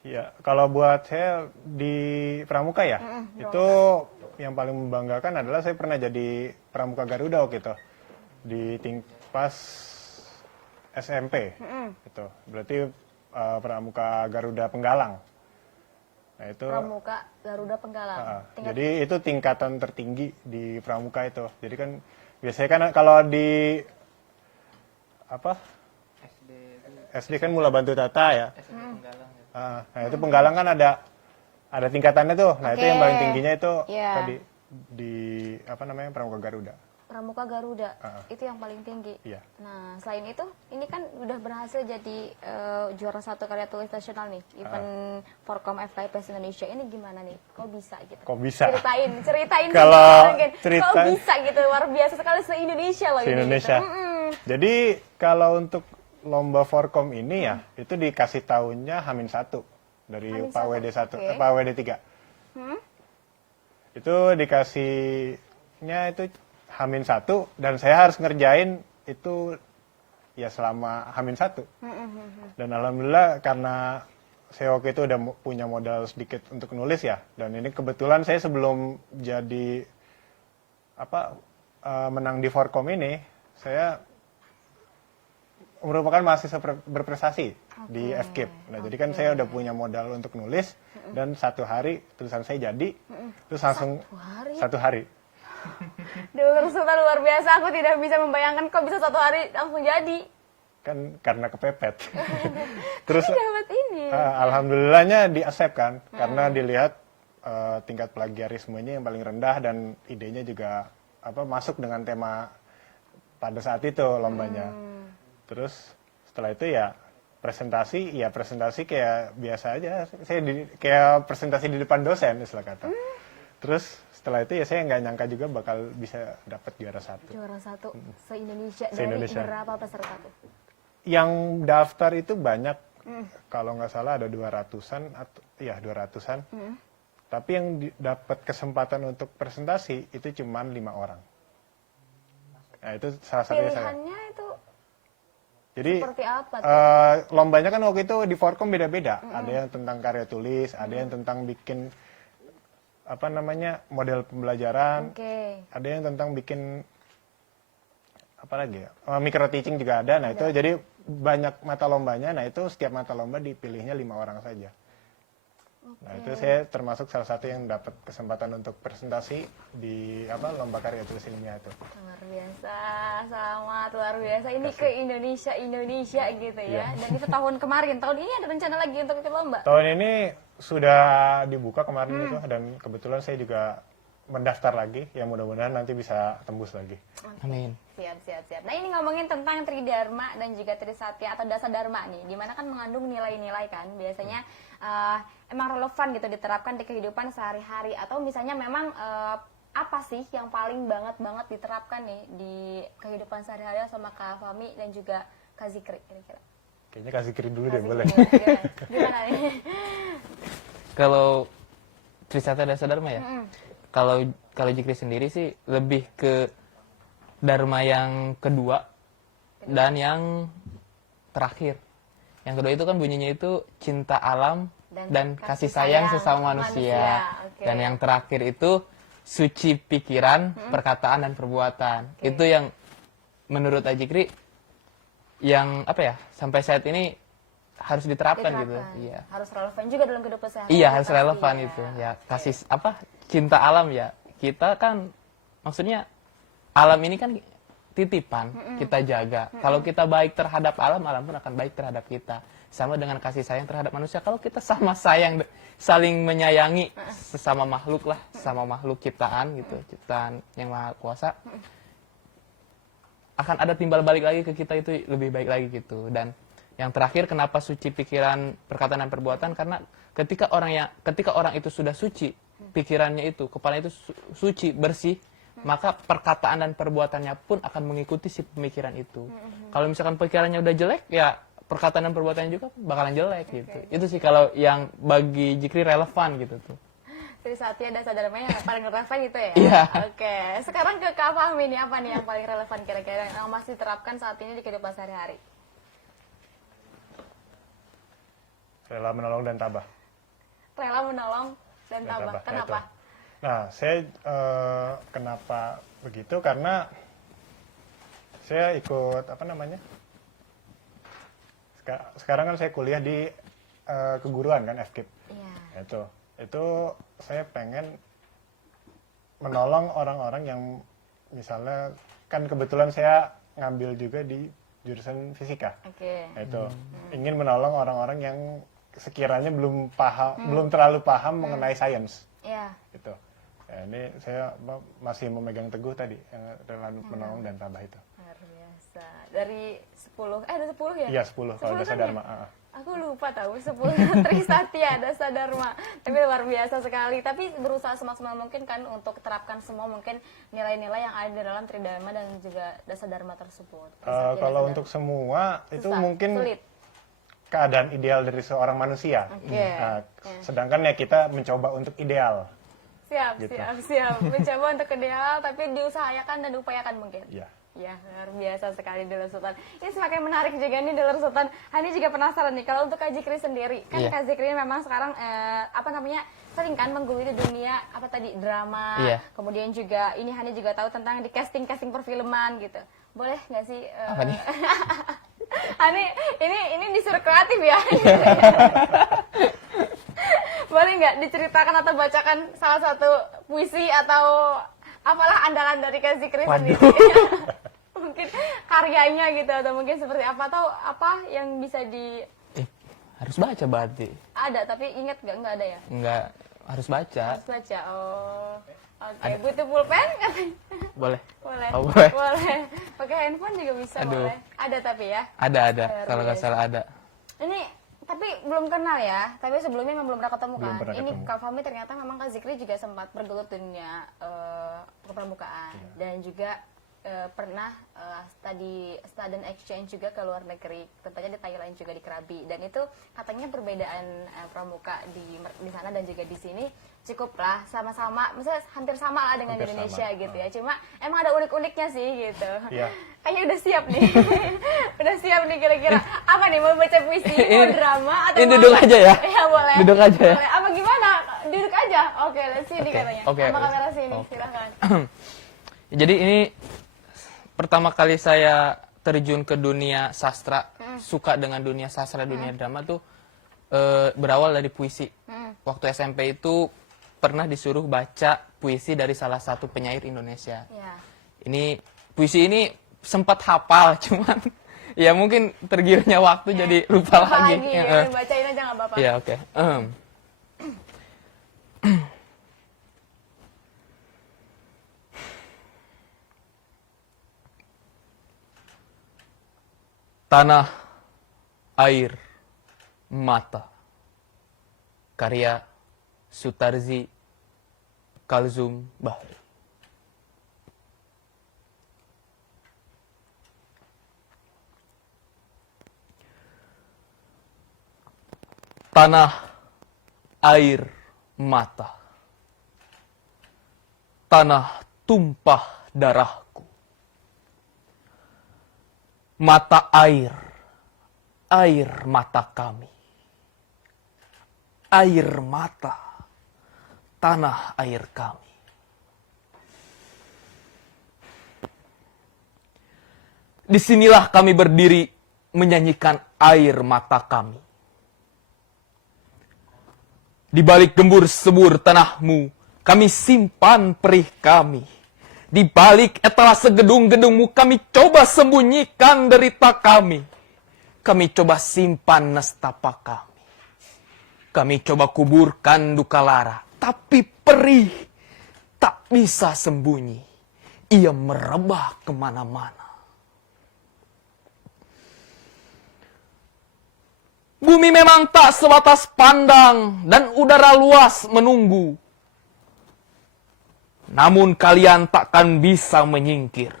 Ya, kalau buat saya di Pramuka ya, itu yang paling membanggakan adalah saya pernah jadi Pramuka Garuda waktu itu di pas SMP. Itu berarti Pramuka Garuda Penggalang. Nah itu. Pramuka Garuda Penggalang. Jadi itu tingkatan tertinggi di Pramuka itu. Jadi kan biasanya kan kalau di SD kan Mula Bantu Tata ya. Nah itu Penggalang kan ada tingkatannya tuh. Nah itu Oke. yang paling tingginya itu Iya. tadi di Pramuka Garuda. Pramuka Garuda itu yang paling tinggi. Iya. Nah, selain itu, ini kan udah berhasil jadi juara satu karya tulis nasional nih, event Forkom FKIPS Indonesia. Ini gimana nih? Kok bisa gitu? Kok bisa? Ceritain Kalau sedikit mungkin. Kok cerita- bisa gitu? Luar biasa sekali se-Indonesia loh ini. Se-Indonesia. Gitu. Jadi kalau untuk lomba Forkom ini ya, itu dikasih tahunnya H-1 dari H-1, Pak WD1, oke. Pak WD3. Itu dikasihnya itu H-1 dan saya harus ngerjain itu ya selama H-1. Dan alhamdulillah karena saya waktu itu udah punya modal sedikit untuk nulis ya, dan ini kebetulan saya sebelum jadi menang di Forkom ini, saya merupakan mahasiswa berprestasi di FKIP. Nah, jadi kan saya udah punya modal untuk nulis dan satu hari tulisan saya jadi, terus langsung satu hari. Dulur Sultan luar biasa, aku tidak bisa membayangkan kok bisa satu hari langsung jadi. Kan karena kepepet. Terus Dapat ini. alhamdulillahnya di-accept kan, karena dilihat tingkat plagiarismenya yang paling rendah dan idenya juga masuk dengan tema pada saat itu lombanya. Terus setelah itu ya presentasi kayak biasa aja. Kayak presentasi di depan dosen istilah kata. Terus setelah itu ya saya nggak nyangka juga bakal bisa dapat juara 1. Juara 1 se-Indonesia. Se-Indonesia. Dari berapa peserta tuh? Yang daftar itu banyak, kalau nggak salah ada 200-an, 200-an. Tapi yang dapat kesempatan untuk presentasi itu cuma 5 orang. Nah itu salah satunya saya. Pilihannya itu Jadi seperti apa tuh? lombanya kan waktu itu di Forkom beda-beda. Ada yang tentang karya tulis, ada yang tentang bikin model pembelajaran, ada yang tentang bikin micro teaching juga ada. Nah itu jadi banyak mata lombanya. Nah itu setiap mata lomba dipilihnya 5 orang saja. Nah itu saya termasuk salah satu yang dapat kesempatan untuk presentasi di lomba karya tulis ilmiah itu. Luar biasa, sangat luar biasa. Ini ke Indonesia gitu ya. Dan itu tahun kemarin. Tahun ini ada rencana lagi untuk ikut lomba? Tahun ini sudah dibuka kemarin itu, dan kebetulan saya juga mendaftar lagi. Ya mudah-mudahan nanti bisa tembus lagi. Amin. Siap. Nah ini ngomongin tentang Tridharma dan juga Trisatya atau Dasa Dharma nih, dimana kan mengandung nilai-nilai kan, biasanya emang relevan gitu diterapkan di kehidupan sehari-hari, atau misalnya memang apa sih yang paling banget diterapkan nih di kehidupan sehari-hari sama Kak Fahmi dan juga Kak Zikri kira-kira? Kayaknya Kak Zikri dulu deh, boleh. Gimana nih? Kalau Trisatya Dasa Dharma ya, kalau Zikri sendiri sih lebih ke Dharma yang kedua dan yang terakhir. Yang kedua itu kan bunyinya itu cinta alam dan kasih sayang sesama manusia. Okay. Dan yang terakhir itu suci pikiran, perkataan dan perbuatan. Okay. Itu yang menurut Ajikri yang sampai saat ini harus diterapkan gitu. Iya. Harus relevan juga dalam kehidupan sehari-hari. Iya, harus relevan itu. Ya, kasih cinta alam ya. Kita kan maksudnya alam ini kan titipan, kita jaga. Kalau kita baik terhadap alam, alam pun akan baik terhadap kita. Sama dengan kasih sayang terhadap manusia. Kalau kita sama sayang, saling menyayangi sesama makhluk lah, sama makhluk ciptaan gitu, ciptaan yang maha kuasa, akan ada timbal balik lagi ke kita, itu lebih baik lagi gitu. Dan yang terakhir, kenapa suci pikiran, perkataan dan perbuatan? Karena ketika orang itu sudah suci, pikirannya itu, kepala itu suci, bersih, maka perkataan dan perbuatannya pun akan mengikuti si pemikiran itu. Kalau misalkan pikirannya udah jelek, ya perkataan dan perbuatannya juga bakalan jelek gitu. Itu sih kalau yang bagi Zikri relevan gitu tuh. Trisatya Dasa Dharma yang paling relevan gitu ya? Iya. Oke, sekarang ke Kak Fahmi nih, apa nih yang paling relevan kira-kira yang masih diterapkan saat ini di kehidupan sehari-hari? Rela menolong dan tabah. Rela menolong dan tabah. Kenapa? Nah, saya kenapa begitu? Karena saya ikut sekarang kan saya kuliah di keguruan kan, FKIP. Iya. Itu saya pengen menolong orang-orang yang misalnya, kan kebetulan saya ngambil juga di jurusan fisika. Oke. Ingin menolong orang-orang yang sekiranya belum terlalu paham mengenai sains. Iya. Gitu. Ya, ini saya masih memegang teguh tadi yang rela menolong dan tabah itu. Luar biasa. Dari 10, ada 10 ya? Iya, 10 kalau Dasa Dharma. Aku lupa tahu 10 Trisatya Dasa Dharma. Tapi luar biasa sekali. Tapi berusaha semaksimal mungkin kan untuk terapkan semua mungkin nilai-nilai yang ada di dalam Tridharma dan juga Dasa Dharma tersebut. Kalau untuk semua itu Susah, mungkin sulit. keadaan ideal dari seorang manusia. Nah, sedangkan ya kita mencoba untuk ideal. Siap. Mencoba untuk ideal, tapi diusahakan dan diupayakan mungkin. Iya. Ya, luar biasa sekali Dulur Sultan. Ini semakin menarik juga nih Dulur Sultan. Hani juga penasaran nih, kalau untuk Kak Zikri sendiri, kan Kak Zikri memang sekarang sering kan menggeluti dunia drama. Iya. Kemudian juga ini Hani juga tahu tentang di casting perfilman gitu. Boleh nggak sih? Apa nih? Ini disuruh kreatif ya. Boleh nggak diceritakan atau bacakan salah satu puisi atau apalah andalan dari Kak Zikri sendiri? Mungkin karyanya gitu atau mungkin seperti apa atau apa yang bisa di Harus baca berarti. ada tapi ingat nggak ada ya? Nggak, harus baca. Harus baca. Oh. Oke, butuh pulpen katanya. Boleh. Boleh. Oh, boleh. Boleh. Pakai handphone juga bisa. Aduh. Boleh. Ada tapi ya. Ada. Luar Kalau nggak biasa. salah ada. Ini tapi belum kenal ya. Tapi sebelumnya memang belum pernah ketemu Belum kan. pernah Ini ketemu. Kak Fahmi ternyata memang Kak Zikri juga sempat bergelut dunia kepramukaan dan juga pernah study exchange juga ke luar negeri, tentunya di Thailand juga di Krabi. Dan itu katanya perbedaan pramuka di sana dan juga di sini cukup lah sama-sama, misalnya hampir sama lah dengan Hampir Indonesia sama. gitu ya. Cuma emang ada unik-uniknya sih gitu. Iya. Kayaknya udah siap nih. Udah siap nih kira-kira. Apa nih, mau baca puisi, mau drama atau ini mau duduk apa? aja ya? Iya boleh. Duduk aja ya? Boleh. Apa gimana? Duduk aja. Oke, sini Oke, katanya. oke. Sama kamera sini, Oke. silakan. Jadi ini pertama kali saya terjun ke dunia sastra, suka dengan dunia sastra, dunia drama tuh berawal dari puisi. Waktu SMP itu pernah disuruh baca puisi dari salah satu penyair Indonesia. Ya. Ini puisi ini sempat hafal, cuman ya mungkin tergilirnya waktu jadi lupa lagi. Ya, bacain aja nggak apa-apa. Ya oke. Tanah, air, mata. Karya Sutarzi Kalzum Bahri. Tanah, air, mata. Tanah tumpah darahku. Mata air mata kami. Air mata, tanah air kami. Disinilah kami berdiri menyanyikan air mata kami. Di balik gembur sebur tanahmu, kami simpan perih kami. Di balik etalase gedung-gedungmu, kami coba sembunyikan derita kami. Kami coba simpan nestapa kami. Kami coba kuburkan duka lara, tapi perih tak bisa sembunyi. Ia merebah kemana-mana. Bumi memang tak sebatas pandang dan udara luas menunggu. Namun kalian takkan bisa menyingkir.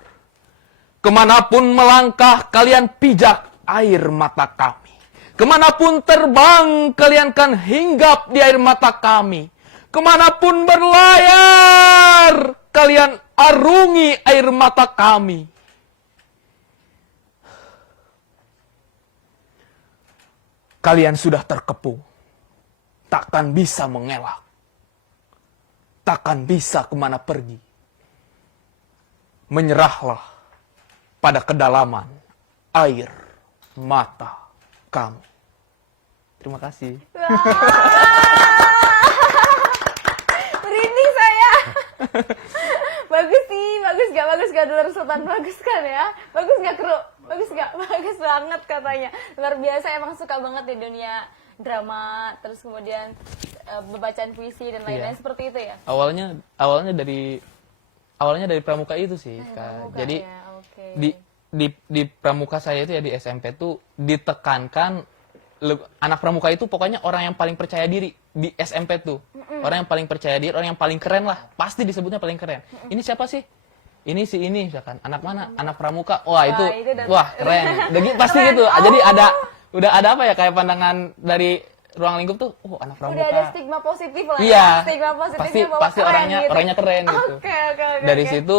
Kemanapun melangkah kalian pijak air mata kami. Kemanapun terbang kalian kan hinggap di air mata kami. Kemanapun berlayar kalian arungi air mata kami. Kalian sudah terkepung, takkan bisa mengelak, takkan bisa kemana pergi. Menyerahlah pada kedalaman air mata kamu. Terima kasih. Merinding saya. Bagus sih, bagus gak Dolar Sultan, bagus kan ya? Bagus gak kru? Bagus gak? Bagus banget katanya. Luar biasa, emang suka banget di dunia drama, terus kemudian bacaan puisi dan lain-lain Iya. seperti itu ya? Awalnya dari pramuka itu sih, Kak. Pramuka Jadi ya, oke. di pramuka saya itu ya di SMP tuh ditekankan anak pramuka itu pokoknya orang yang paling percaya diri di SMP tuh. Orang yang paling percaya diri, orang yang paling keren lah. Pasti disebutnya paling keren. Ini siapa sih? Ini si ini misalkan. Anak mana? Anak pramuka. Wah, itu keren. Pasti Keren. gitu. Oh. Jadi udah ada apa ya kayak pandangan dari ruang lingkup tuh, anak pramuka. Udah ada stigma positif lah Iya. ya? Stigma positifnya bahwa Pasti keren orangnya gitu. orangnya keren gitu. Oke. Dari situ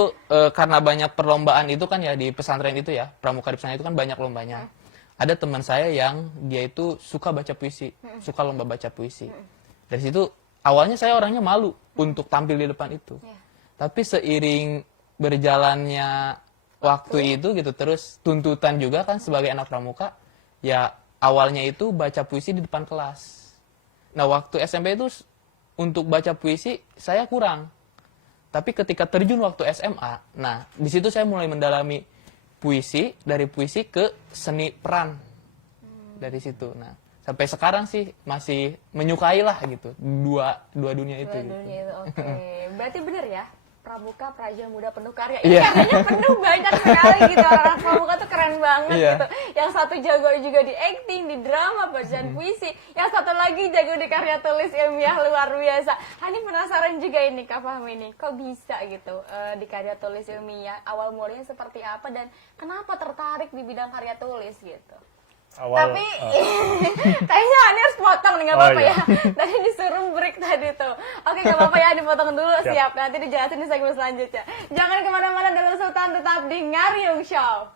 karena banyak perlombaan itu kan ya di pesantren itu ya, pramuka di pesantren itu kan banyak lombanya. Ada teman saya yang dia itu suka baca puisi, suka lomba baca puisi. Dari situ awalnya saya orangnya malu untuk tampil di depan itu. Iya. Tapi seiring berjalannya waktu itu gitu. Terus tuntutan juga kan sebagai anak pramuka, ya awalnya itu baca puisi di depan kelas. Nah waktu SMP itu untuk baca puisi saya kurang. Tapi ketika terjun waktu SMA, nah di situ saya mulai mendalami puisi, dari puisi ke seni peran. Dari situ. Nah, sampai sekarang sih masih menyukai lah gitu. Dua dunia itu. Dua Gitu. dunia itu, oke. Berarti bener ya, pramuka praja muda penuh karya. Iya. Ini karyanya penuh banyak sekali gitu. Orang pramuka tuh keren banget Iya. gitu. Yang satu jago juga di acting, di drama, bacaan puisi. Yang satu lagi jago di karya tulis ilmiah luar biasa. Hani penasaran juga ini Kak Fahmi nih, kok bisa gitu di karya tulis ilmiah? Awal mulanya seperti apa dan kenapa tertarik di bidang karya tulis gitu? Awal, Tapi kayaknya Hani harus potong nih, nggak Oh, apa-apa iya. ya. Tadi disuruh break tadi tuh. Oke, nggak apa-apa ya, dipotong dulu. Siap. Siap, nanti dijelasin di segmen selanjutnya. Jangan kemana-mana, Dalur Sultan tetap di Ngaryung Show.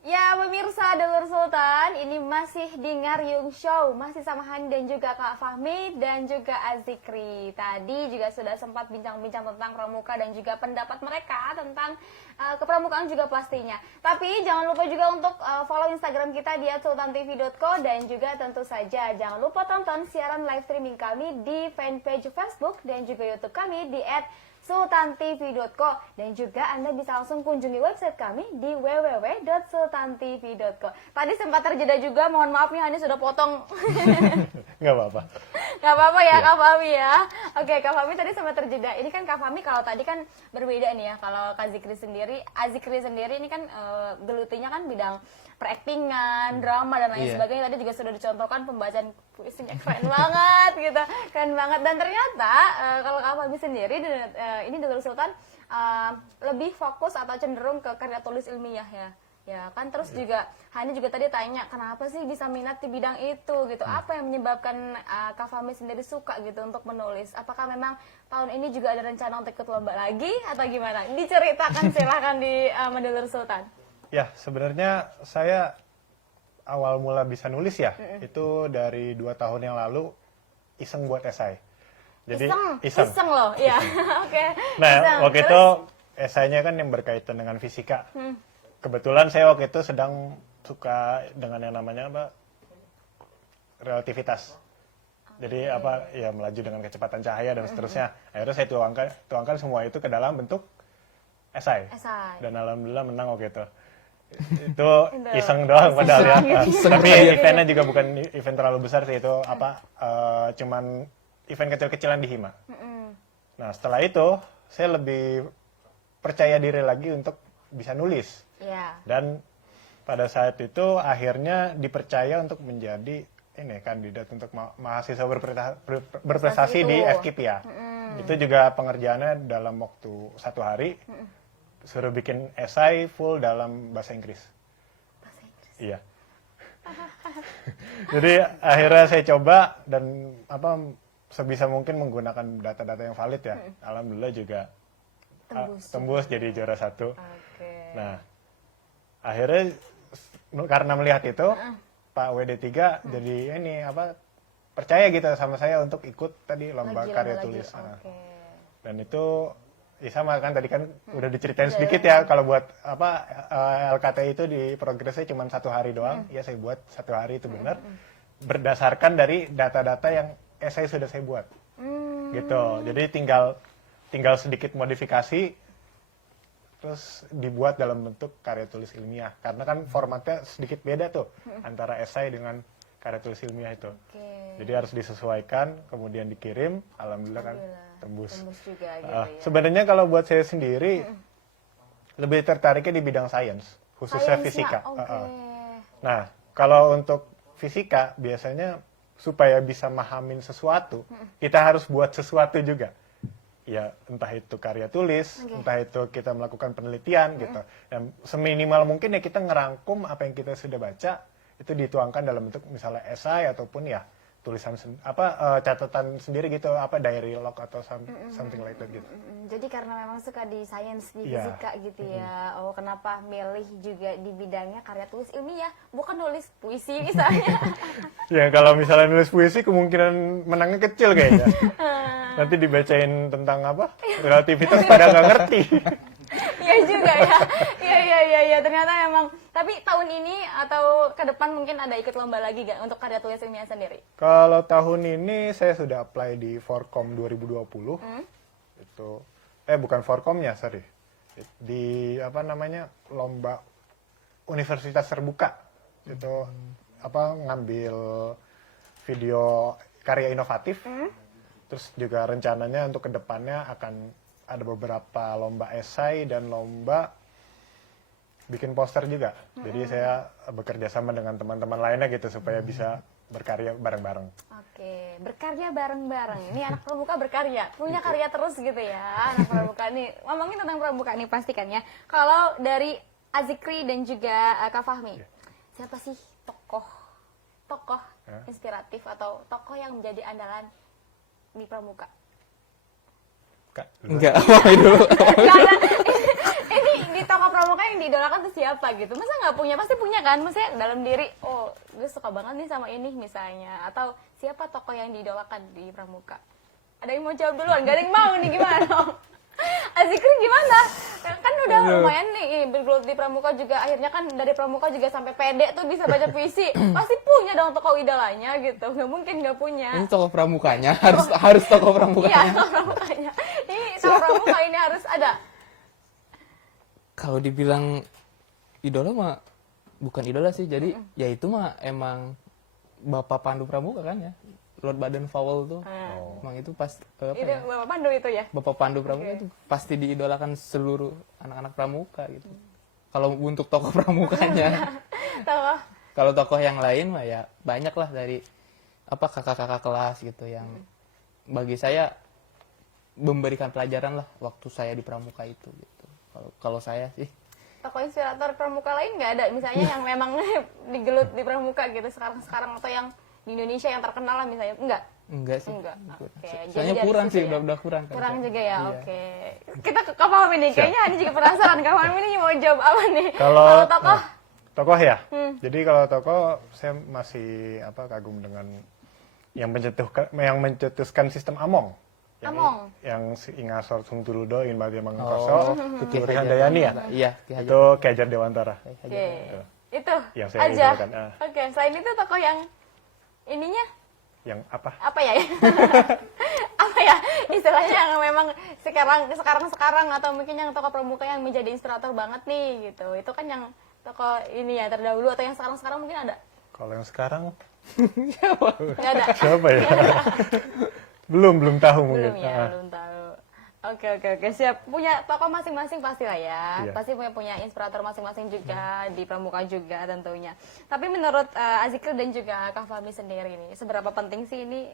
Ya pemirsa Dalur Sultan, ini masih di Ngaryung Show, masih sama Hani dan juga Kak Fahmi dan juga Azikri. Tadi juga sudah sempat bincang-bincang tentang pramuka dan juga pendapat mereka tentang kepramukaan juga pastinya. Tapi jangan lupa juga untuk follow Instagram kita di @sultantv.co dan juga tentu saja jangan lupa tonton siaran live streaming kami di fanpage Facebook dan juga YouTube kami di sultantv.co dan juga Anda bisa langsung kunjungi website kami di www.sultantv.co. Tadi sempat terjeda juga, mohon maaf nih Hani sudah potong. nggak apa-apa. Nggak apa-apa ya Iya. Kak Fahmi ya. Oke, Kak Fahmi tadi sempat terjeda. Ini kan Kak Fahmi kalau tadi kan berbeda nih ya. Kalau Kak Zikri sendiri, Azikri sendiri ini kan gelutinya kan bidang peraktingan, drama dan lain Iya. sebagainya. Tadi juga sudah dicontohkan pembacaan puisinya keren banget gitu. Keren banget dan ternyata kalau Kak Fahmi sendiri ini Dalur Sultan lebih fokus atau cenderung ke karya tulis ilmiah ya. Ya kan terus juga Hani juga tadi tanya kenapa sih bisa minat di bidang itu gitu. Apa yang menyebabkan Kak Fahmi sendiri suka gitu untuk menulis? Apakah memang tahun ini juga ada rencana untuk ikut lomba lagi atau gimana? Diceritakan silahkan di Dalur Sultan. Ya, sebenarnya saya awal mula bisa nulis ya, itu dari 2 tahun yang lalu iseng buat esai. Jadi Iseng loh, iya. Oke. Nah, iseng. waktu Terus? itu esainya kan yang berkaitan dengan fisika. Kebetulan saya waktu itu sedang suka dengan yang namanya apa? Relativitas. Jadi apa ya melaju dengan kecepatan cahaya dan seterusnya. Akhirnya saya tuangkan semua itu ke dalam bentuk esai. Dan alhamdulillah menang waktu itu. Itu iseng doang padahal ya. Tapi eventnya juga bukan event terlalu besar sih, itu apa cuman event kecil-kecilan di Hima. Nah, setelah itu saya lebih percaya diri lagi untuk bisa nulis. Dan pada saat itu akhirnya dipercaya untuk menjadi ini kandidat untuk mahasiswa berprestasi di FKIPIA. Itu juga pengerjaannya dalam waktu 1 hari. Suruh bikin esai full dalam bahasa Inggris. Iya. Jadi akhirnya saya coba dan apa sebisa mungkin menggunakan data-data yang valid ya. Alhamdulillah juga tembus jadi juara 1. Nah, akhirnya karena melihat itu Pak WD3 jadi ini apa percaya gitu sama saya untuk ikut tadi lomba karya tulis. Dan itu ya sama kan tadi kan udah diceritain sedikit ya kalau buat apa LKT itu di progresnya cuma 1 hari doang. Ya saya buat 1 hari itu benar berdasarkan dari data-data yang esai sudah saya buat. Gitu. Jadi tinggal sedikit modifikasi terus dibuat dalam bentuk karya tulis ilmiah karena kan formatnya sedikit beda tuh antara esai dengan karya tulis ilmiah itu. Jadi harus disesuaikan kemudian dikirim, alhamdulillah kan tembus juga gitu ya. Sebenarnya kalau buat saya sendiri lebih tertariknya di bidang sains khususnya fisika. Nah kalau untuk fisika biasanya supaya bisa mahamin sesuatu kita harus buat sesuatu juga. Ya entah itu karya tulis, entah itu kita melakukan penelitian gitu. Dan seminimal mungkin ya kita ngerangkum apa yang kita sudah baca itu dituangkan dalam bentuk misalnya esai ataupun ya tulisan catatan sendiri gitu apa diary log atau something like that gitu. Jadi karena memang suka di sains di fisika gitu ya. Oh kenapa milih juga di bidangnya karya tulis ilmiah bukan nulis puisi misalnya. Ya kalau misalnya nulis puisi kemungkinan menangnya kecil kayaknya. Nanti dibacain tentang apa relativitas pada nggak ngerti. Iya juga ya. Iya ternyata emang. Tapi tahun ini atau ke depan mungkin ada ikut lomba lagi gak untuk karya tulis ilmiah sendiri? Kalau tahun ini saya sudah apply di Forkom 2020. Itu bukan Forkomnya, sorry. Di apa namanya? Lomba Universitas Terbuka. Itu apa ngambil video karya inovatif. Terus juga rencananya untuk ke depannya akan ada beberapa lomba esai dan lomba bikin poster juga. Jadi saya bekerja sama dengan teman-teman lainnya gitu supaya bisa berkarya bareng-bareng. Oke, berkarya bareng-bareng. Ini anak pramuka berkarya, punya karya terus gitu ya. Anak pramuka nih, ngomongin tentang pramuka nih pastikan ya. Kalau dari Azikri dan juga Kak Fahmi, siapa sih tokoh inspiratif atau tokoh yang menjadi andalan di pramuka? Kak, Enggak, dulu. Karena ini di tokoh pramuka yang diidolakan tuh siapa gitu? Masa nggak punya? Pasti punya kan? Maksudnya dalam diri, oh gue suka banget nih sama ini misalnya. Atau siapa tokoh yang diidolakan di pramuka? Ada yang mau jawab duluan? Gak ada yang mau nih, gimana dong? Azikri gimana? Kan udah lumayan nih bergelut di pramuka juga. Akhirnya kan dari pramuka juga sampai pede tuh bisa baca puisi. Pasti punya dong tokoh idolanya gitu. Nggak mungkin nggak punya. Ini tokoh pramukanya, harus tokoh pramukanya. Iya, tokoh pramukanya. Ini tokoh pramuka ini harus ada. Kalau dibilang idola mah bukan idola sih, jadi ya itu mah emang Bapak Pandu Pramuka kan ya, Lord Baden-Powell tuh, emang itu pas Itu Bapak Pandu itu ya? Bapak Pandu Pramuka itu pasti diidolakan seluruh anak-anak pramuka gitu. Kalau untuk tokoh pramukanya, kalau tokoh yang lain mah ya banyak lah dari apa kakak-kakak kelas gitu yang bagi saya memberikan pelajaran lah waktu saya di pramuka itu gitu. Kalau saya sih. Tokoh inspirator pramuka lain nggak ada? Misalnya yang memang digelut di pramuka gitu sekarang atau yang di Indonesia yang terkenal lah misalnya? Enggak sih. Enggak. Okay. Soalnya kurang sih, ya? udah kurang. Kurang kan juga ya, iya. Oke. Kita ke Kak Fahmi nih, kayaknya Ani juga penasaran. Kak Fahmi ini mau jawab apa nih? Kalau tokoh? Tokoh ya? Jadi kalau tokoh, saya masih kagum dengan yang mencetuskan sistem Among. Yang Ingasor Sung Tuludo, Ingin Bati Mangkoso, Tuturi Handayani ya? Iya. Itu Ki Hajar Dewantara. Itu yang saya aja. idolakan. Oke, selain itu tokoh yang ininya Yang apa? Apa ya? Apa ya istilahnya yang memang sekarang atau mungkin yang tokoh pramuka yang menjadi inspirator banget nih gitu. Itu kan yang tokoh ini ya terdahulu, atau yang sekarang mungkin ada? Kalau yang sekarang Nggak ada. siapa ya? belum tahu mungkin. Belum ya, belum tahu. Oke, siap. Punya tokoh masing-masing pasti lah ya. Iya. Pasti punya inspirator masing-masing juga, di pramuka juga tentunya. Tapi menurut Azikri dan juga Kak Fahmi sendiri nih, seberapa penting sih ini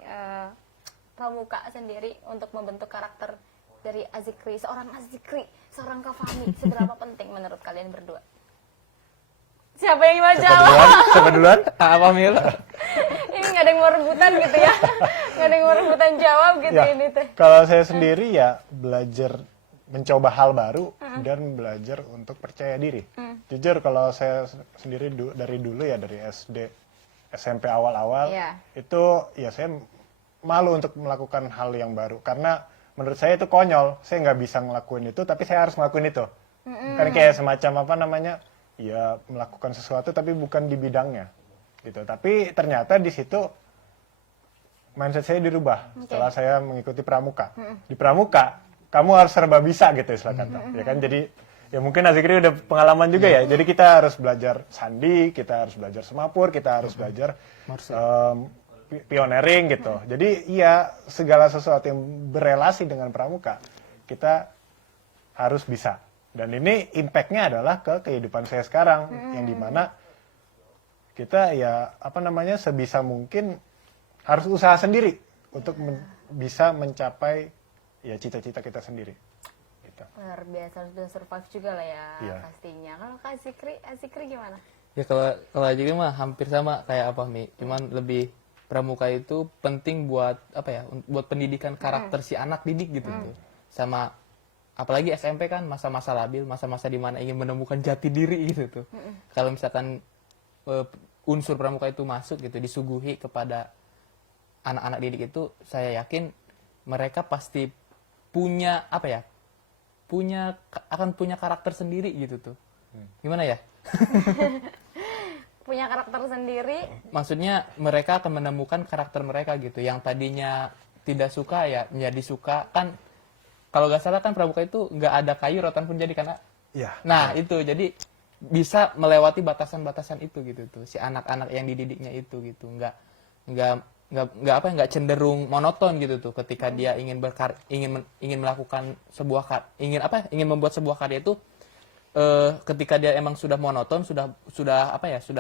pramuka sendiri untuk membentuk karakter dari Azikri, seorang Kak Fahmi, seberapa penting menurut kalian berdua? Siapa yang mau jawab? Siapa duluan? Apa Mil? Ini nggak ada yang mau rebutan gitu ya? Nggak ada yang mau rebutan jawab gitu Ya, ini teh. kalau saya sendiri ya belajar mencoba hal baru dan belajar untuk percaya diri. Jujur kalau saya sendiri dari dulu ya, dari SD, SMP awal-awal, Iya. itu ya saya malu untuk melakukan hal yang baru. Karena menurut saya itu konyol, saya nggak bisa ngelakuin itu, tapi saya harus ngelakuin itu. Kan kayak semacam apa namanya, ya melakukan sesuatu tapi bukan di bidangnya. Gitu. Tapi ternyata di situ mindset saya dirubah setelah saya mengikuti pramuka. Di pramuka kamu harus serba bisa gitu istilah kata. Ya kan, jadi ya mungkin Azikri udah pengalaman juga ya. Jadi kita harus belajar sandi, kita harus belajar semapur, kita harus belajar pioneering gitu. Jadi iya, segala sesuatu yang berelasi dengan pramuka kita harus bisa. Dan ini impact-nya adalah ke kehidupan saya sekarang, yang dimana kita ya apa namanya sebisa mungkin harus usaha sendiri untuk bisa mencapai ya cita-cita kita sendiri. Gitu. Luar biasa, harus bisa survive juga lah ya, Iya. pastinya. Kalau Kak Azikri gimana? Ya kalau aja mah hampir sama kayak apa Mi, cuman lebih pramuka itu penting buat apa ya? Buat pendidikan karakter si anak didik gitu tuh. Sama apalagi SMP kan masa-masa labil, masa-masa di mana ingin menemukan jati diri gitu tuh. Kalau misalkan unsur pramuka itu masuk gitu, disuguhi kepada anak-anak didik itu, saya yakin mereka pasti punya apa ya? Akan punya karakter sendiri gitu tuh. Gimana ya? Punya karakter sendiri. Maksudnya mereka akan menemukan karakter mereka gitu. Yang tadinya tidak suka ya menjadi suka. Kan kalau nggak salah kan pramuka itu nggak ada kayu, rotan pun jadi karena. Iya. Nah itu jadi bisa melewati batasan-batasan itu gitu tuh. Si anak-anak yang dididiknya itu gitu. Nggak cenderung monoton gitu tuh. Ketika dia ingin melakukan ingin membuat sebuah karya itu. Ketika dia emang sudah monoton, sudah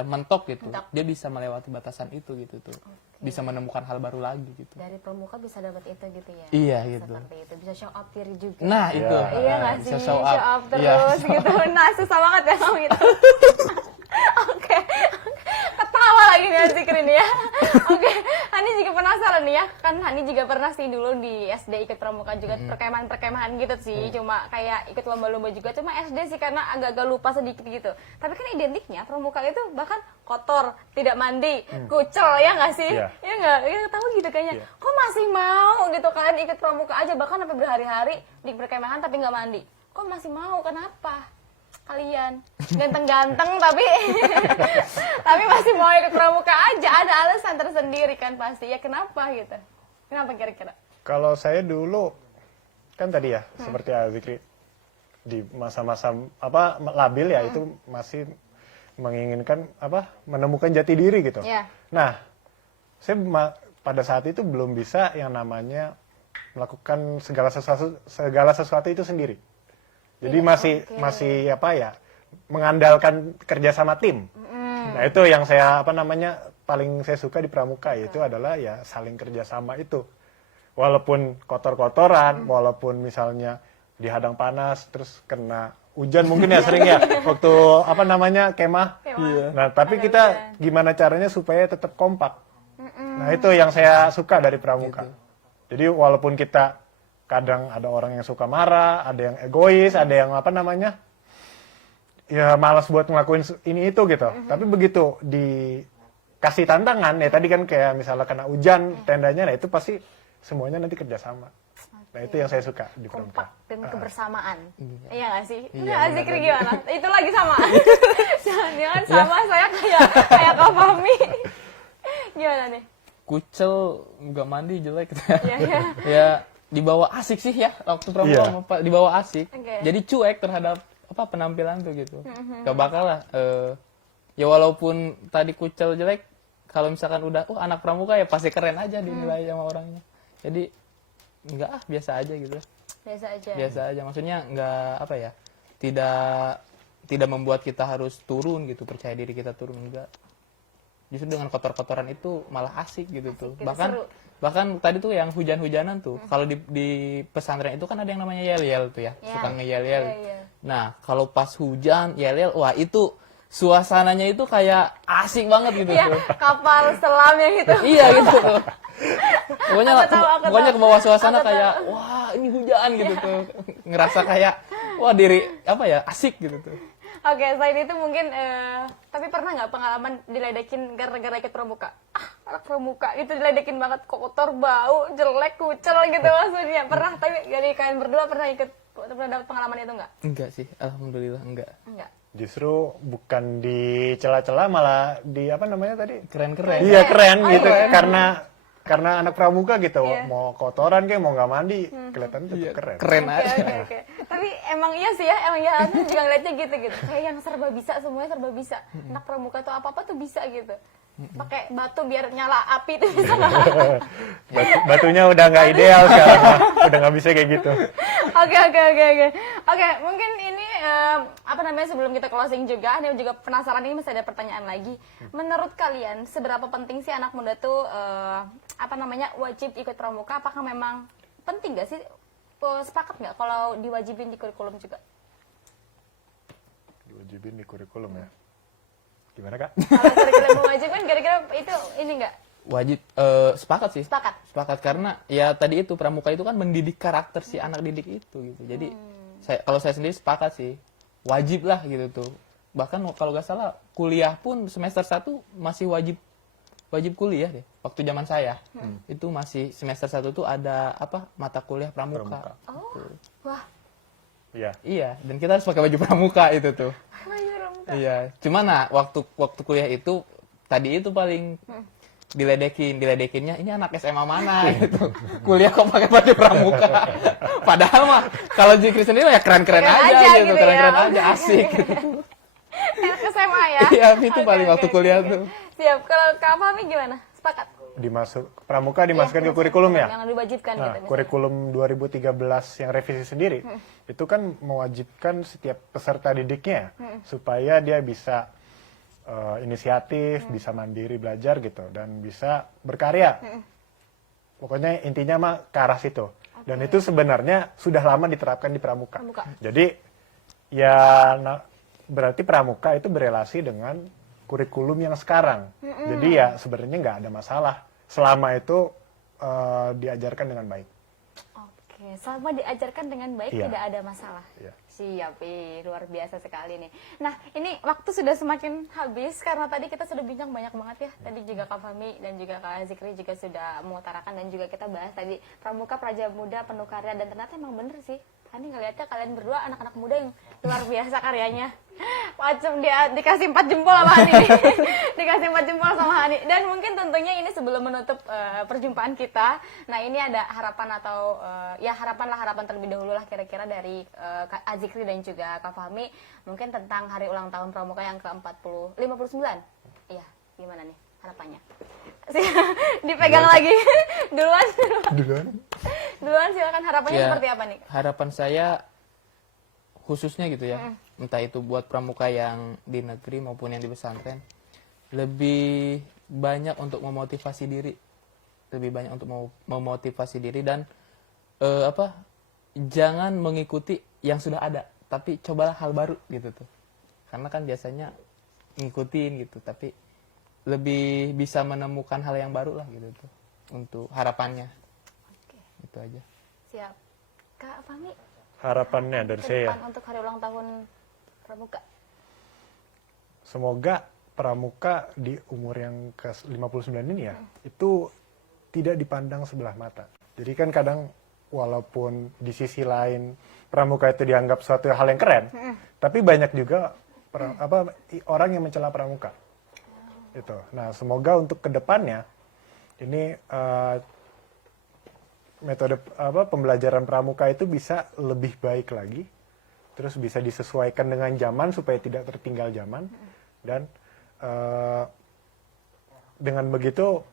mentok gitu, dia bisa melewati batasan itu gitu tuh, bisa menemukan hal baru lagi gitu. Dari pramuka bisa dapat itu gitu ya? Iya gitu. Seperti itu, bisa show up diri juga. Nah itu. Iya nggak sih? Bisa Show up terus Iya. gitu. Nah, susah banget ya kamu itu. Oke. Ketawa lagi nih Azikri nih ya. Oke. Hani juga penasaran nih ya. Kan Hani juga pernah sih dulu di SD ikut pramuka juga, perkemahan-perkemahan gitu sih. Cuma kayak ikut lomba-lomba juga. Cuma SD sih karena agak-agak lupa sedikit gitu. Tapi kan identiknya pramuka itu bahkan kotor, tidak mandi, kucel, ya nggak sih? Iya. Ya nggak? Ya tahu gitu kayaknya. Iya. Kok masih mau gitu kalian ikut pramuka aja, bahkan sampai berhari-hari di perkemahan tapi nggak mandi. Kok masih mau? Kenapa? Kalian ganteng-ganteng tapi tapi masih mau ikut pramuka aja, ada alasan tersendiri kan pasti ya. Kenapa gitu? Kenapa kira-kira? Kalau saya dulu kan tadi ya seperti Azikri di masa-masa apa labil ya, itu masih menginginkan apa menemukan jati diri gitu. Iya. Nah, saya pada saat itu belum bisa yang namanya melakukan segala sesuatu itu sendiri. Jadi masih apa ya, mengandalkan kerjasama tim. Nah itu yang saya apa namanya paling saya suka di pramuka, yaitu adalah ya saling kerjasama itu. Walaupun kotor-kotoran, walaupun misalnya dihadang panas, terus kena hujan mungkin ya sering ya waktu apa namanya kemah. Iya. Nah tapi kita gimana caranya supaya tetap kompak. Nah itu yang saya suka dari pramuka. Jadi walaupun kita kadang ada orang yang suka marah, ada yang egois, ada yang apa namanya, ya malas buat ngelakuin ini itu gitu. Tapi begitu dikasih tantangan, ya tadi kan kayak misalnya kena hujan tendanya, nah itu pasti semuanya nanti kerjasama. Nah itu yang saya suka di pramuka. Kompak dan kebersamaan. Iya nggak sih? Iya, Nggak, Azikri gimana? Itu lagi sama. Jangan sama, saya kayak Kak Fahmi. Gimana nih? kucel, nggak mandi jelek gitu ya. Iya, iya. Ya dibawa asik sih ya waktu pramuka Iya. sama Pak, dibawa asik. Oke. Jadi cuek terhadap apa penampilan tuh gitu. Gak bakal lah. Ya walaupun tadi kucel jelek, kalau misalkan udah anak pramuka ya pasti keren aja dinilai sama orangnya. Jadi enggak biasa aja gitu. Biasa aja. Biasa aja. Maksudnya enggak apa ya? Tidak membuat kita harus turun gitu, percaya diri kita turun enggak. Justru dengan kotor-kotoran itu malah asik gitu tuh. gitu, Bahkan seru. bahkan tadi tuh yang hujan-hujanan tuh, kalau di pesantren itu kan ada yang namanya yel-yel tuh ya, Ya. suka ngeyel-yel. Iya, iya. Nah, kalau pas hujan yel-yel, wah itu suasananya itu kayak asik banget gitu Iya, tuh. kapal selam yang itu. Iya gitu tuh. Pokoknya Aku pokoknya tahu. ke bawah suasana Aku kayak wah ini hujan gitu tuh. Ngerasa kayak wah diri apa ya asik gitu tuh. Oke, selain itu mungkin, tapi pernah nggak pengalaman diledekin gara-gara ikut pramuka? Anak pramuka itu diledekin banget, kotor, bau, jelek, kucel gitu maksudnya. Pernah, tapi dari kalian berdua pernah dapat pengalaman itu nggak? Enggak sih, alhamdulillah enggak. Enggak. Justru bukan di celah-celah, malah di apa namanya tadi? Keren-keren. Iya keren Oh, gitu, iya. karena anak pramuka gitu, Iya. mau kotoran kayak mau nggak mandi, kelihatan tetap keren. Keren Oke, aja. oke. Tapi emang iya sih ya, emang ya aku juga ngeliatnya gitu. Kayak yang serba bisa, semuanya serba bisa. Anak pramuka tuh apa-apa tuh bisa gitu. Pakai batu biar nyala api tuh bisa. Batunya udah nggak ideal sekarang, udah nggak bisa kayak gitu. Oke, mungkin ini apa namanya sebelum kita closing juga, ini juga penasaran ini masih ada pertanyaan lagi. Menurut kalian seberapa penting sih anak muda tuh apa namanya wajib ikut pramuka? Apakah memang penting gak sih? Sepakat nggak kalau diwajibin di kurikulum juga? Diwajibin di kurikulum ya. Gimana Kak? Kalau kurikulum mewajibkan, kira-kira itu ini nggak? Wajib sepakat sih. Sepakat. Sepakat karena ya tadi itu pramuka itu kan mendidik karakter si anak didik itu gitu. Jadi kalau saya sendiri sepakat sih. Wajib lah gitu tuh. Bahkan kalau nggak salah kuliah pun semester 1 masih wajib kuliah deh. Waktu zaman saya itu masih semester 1 tuh ada apa mata kuliah pramuka. Oh, wah, Iya. Iya, dan kita harus pakai baju pramuka itu tuh. pramuka. Iya, cuman waktu kuliah itu tadi itu paling diledekinnya ini anak SMA mana gitu. Kuliah kok pakai baju pramuka. Padahal mah kalau Zikri sendiri ya keren-keren Keren aja aja gitu, gitu keren-keren ya. aja asik gitu. Anak SMA ya? Iya, itu paling waktu kuliah tuh. Siap, kalau Kak Fahmi gimana? Sepakat? Pramuka dimasukkan ke kurikulum ya? Yang diwajibkan Nah, gitu. misalnya. kurikulum 2013 yang revisi sendiri, itu kan mewajibkan setiap peserta didiknya supaya dia bisa inisiatif, bisa mandiri belajar gitu, dan bisa berkarya. Pokoknya intinya mah ke arah situ. Dan itu sebenarnya sudah lama diterapkan di pramuka. Pramuka. Jadi ya berarti pramuka itu berelasi dengan kurikulum yang sekarang. Jadi ya sebenarnya nggak ada masalah selama itu diajarkan dengan baik. Oke, selama diajarkan dengan baik Iya. tidak ada masalah. Iya. Siap, luar biasa sekali nih. Nah, ini waktu sudah semakin habis karena tadi kita sudah bincang banyak banget ya. Tadi juga Kak Fahmi dan juga Kak Zikri juga sudah mengutarakan dan juga kita bahas tadi pramuka praja muda penuh karya dan ternyata emang bener sih. Hani ngelihatnya kalian berdua anak-anak muda yang luar biasa karyanya. Macam dia dikasih 4 jempol sama Hani. Dikasih 4 jempol sama Hani. Dan mungkin tentunya ini sebelum menutup perjumpaan kita. Nah, ini ada harapan atau harapan terlebih dahulu lah kira-kira dari Kak Azikri dan juga Kak Fahmi. Mungkin tentang hari ulang tahun pramuka yang ke-59. Iya, gimana nih harapannya? Dipegang lagi. Duluan silakan harapannya Ya, seperti apa nih? harapan saya khususnya gitu ya, entah itu buat pramuka yang di negeri maupun yang di pesantren, lebih banyak untuk memotivasi diri, dan jangan mengikuti yang sudah ada, tapi cobalah hal baru gitu tuh, karena kan biasanya ngikutin gitu, tapi lebih bisa menemukan hal yang baru lah gitu tuh untuk harapannya. Oke, Itu aja. siap. Kak Fahmi, Harapannya dari ke saya, depan untuk hari ulang tahun pramuka. semoga pramuka di umur yang ke-59 ini ya, itu tidak dipandang sebelah mata. Jadi kan kadang walaupun di sisi lain pramuka itu dianggap suatu hal yang keren, tapi banyak juga orang yang mencela pramuka. Itu. Nah, semoga untuk kedepannya Ini metode pembelajaran pramuka itu bisa lebih baik lagi, terus bisa disesuaikan dengan zaman supaya tidak tertinggal zaman, dan dengan begitu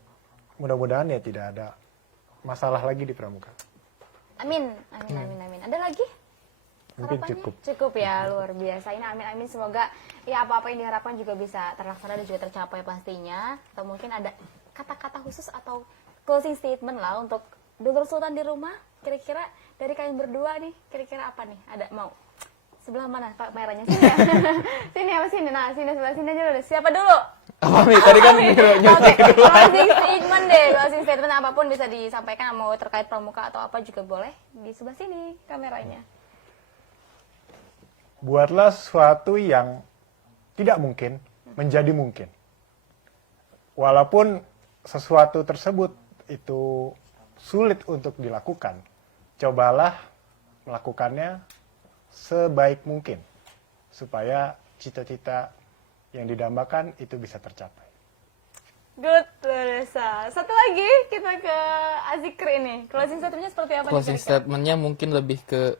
mudah-mudahan ya tidak ada masalah lagi di pramuka. Amin, amin, amin, amin. Ada lagi? Mungkin Harapannya? cukup. Cukup ya, luar biasa. Ini amin, amin. Semoga ya apa-apa yang diharapkan juga bisa terlaksana dan juga tercapai pastinya. Atau mungkin ada kata-kata khusus atau closing statement lah untuk dulur sultan di rumah. Kira-kira dari kalian berdua nih, kira-kira apa nih? Ada mau? Sebelah mana Pak merahnya? Sini ya. Sini apa sini? Nah, sini sebelah sini aja dulu. Siapa dulu? Apa Mi? Tadi kan Oke, closing statement deh. Closing statement apapun bisa disampaikan, mau terkait pramuka atau apa juga boleh. Di sebelah sini kameranya. Buatlah sesuatu yang tidak mungkin menjadi mungkin. Walaupun sesuatu tersebut itu sulit untuk dilakukan, cobalah melakukannya sebaik mungkin supaya cita-cita yang didambakan itu bisa tercapai. Good, luar biasa. Satu lagi kita ke Azikri nih. Closing statementnya seperti apa? closing nih kira-kira? statementnya mungkin lebih ke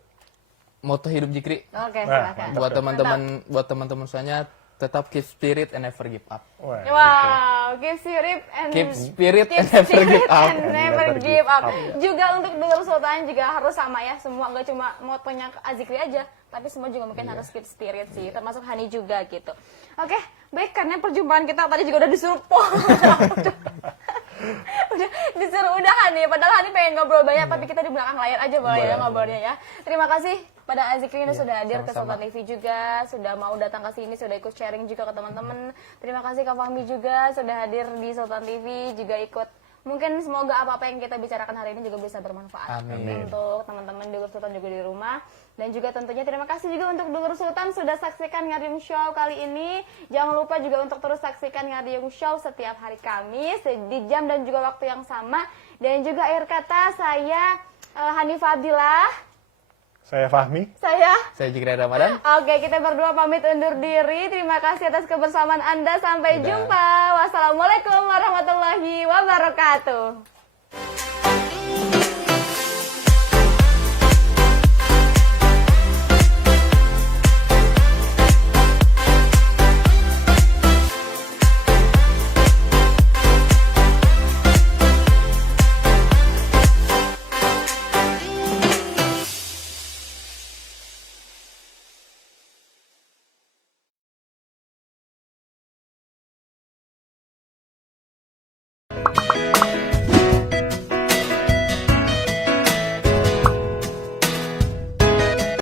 moto hidup Jikri. Oke, Nah, silakan. Buat teman-teman semuanya, tetap keep spirit and never give up. Wah, Wow, keep spirit and Keep spirit and never give up. and never give up. Juga untuk dulur sultan juga harus sama ya, semua nggak cuma motonya Azikri aja, tapi semua juga mungkin harus keep spirit sih, termasuk Hani juga gitu. Oke, baik, karena perjumpaan kita tadi juga udah disuruh udah disuruh udahan nih, padahal Hani pengen ngobrol banyak, tapi kita di belakang layar aja boleh ya ngobrolnya ya. Terima kasih pada Azikri yang sudah hadir ke sama-sama. Sultan TV juga, sudah mau datang ke sini, sudah ikut sharing juga ke teman-teman. Terima kasih Kak Fahmi juga sudah hadir di Sultan TV, juga ikut. Mungkin semoga apa-apa yang kita bicarakan hari ini juga bisa bermanfaat Amin. untuk teman-teman dulur sultan juga di rumah. Dan juga tentunya terima kasih juga untuk dulur sultan sudah saksikan Ngariung Show kali ini. Jangan lupa juga untuk terus saksikan Ngariung Show setiap hari Kamis di jam dan juga waktu yang sama. Dan juga akhir kata saya Hani Fadilah. Saya Fahmi. Saya Jikri Ramadan. Oke, kita berdua pamit undur diri. Terima kasih atas kebersamaan Anda. Sampai Dadah. jumpa. Wassalamualaikum warahmatullahi wabarakatuh.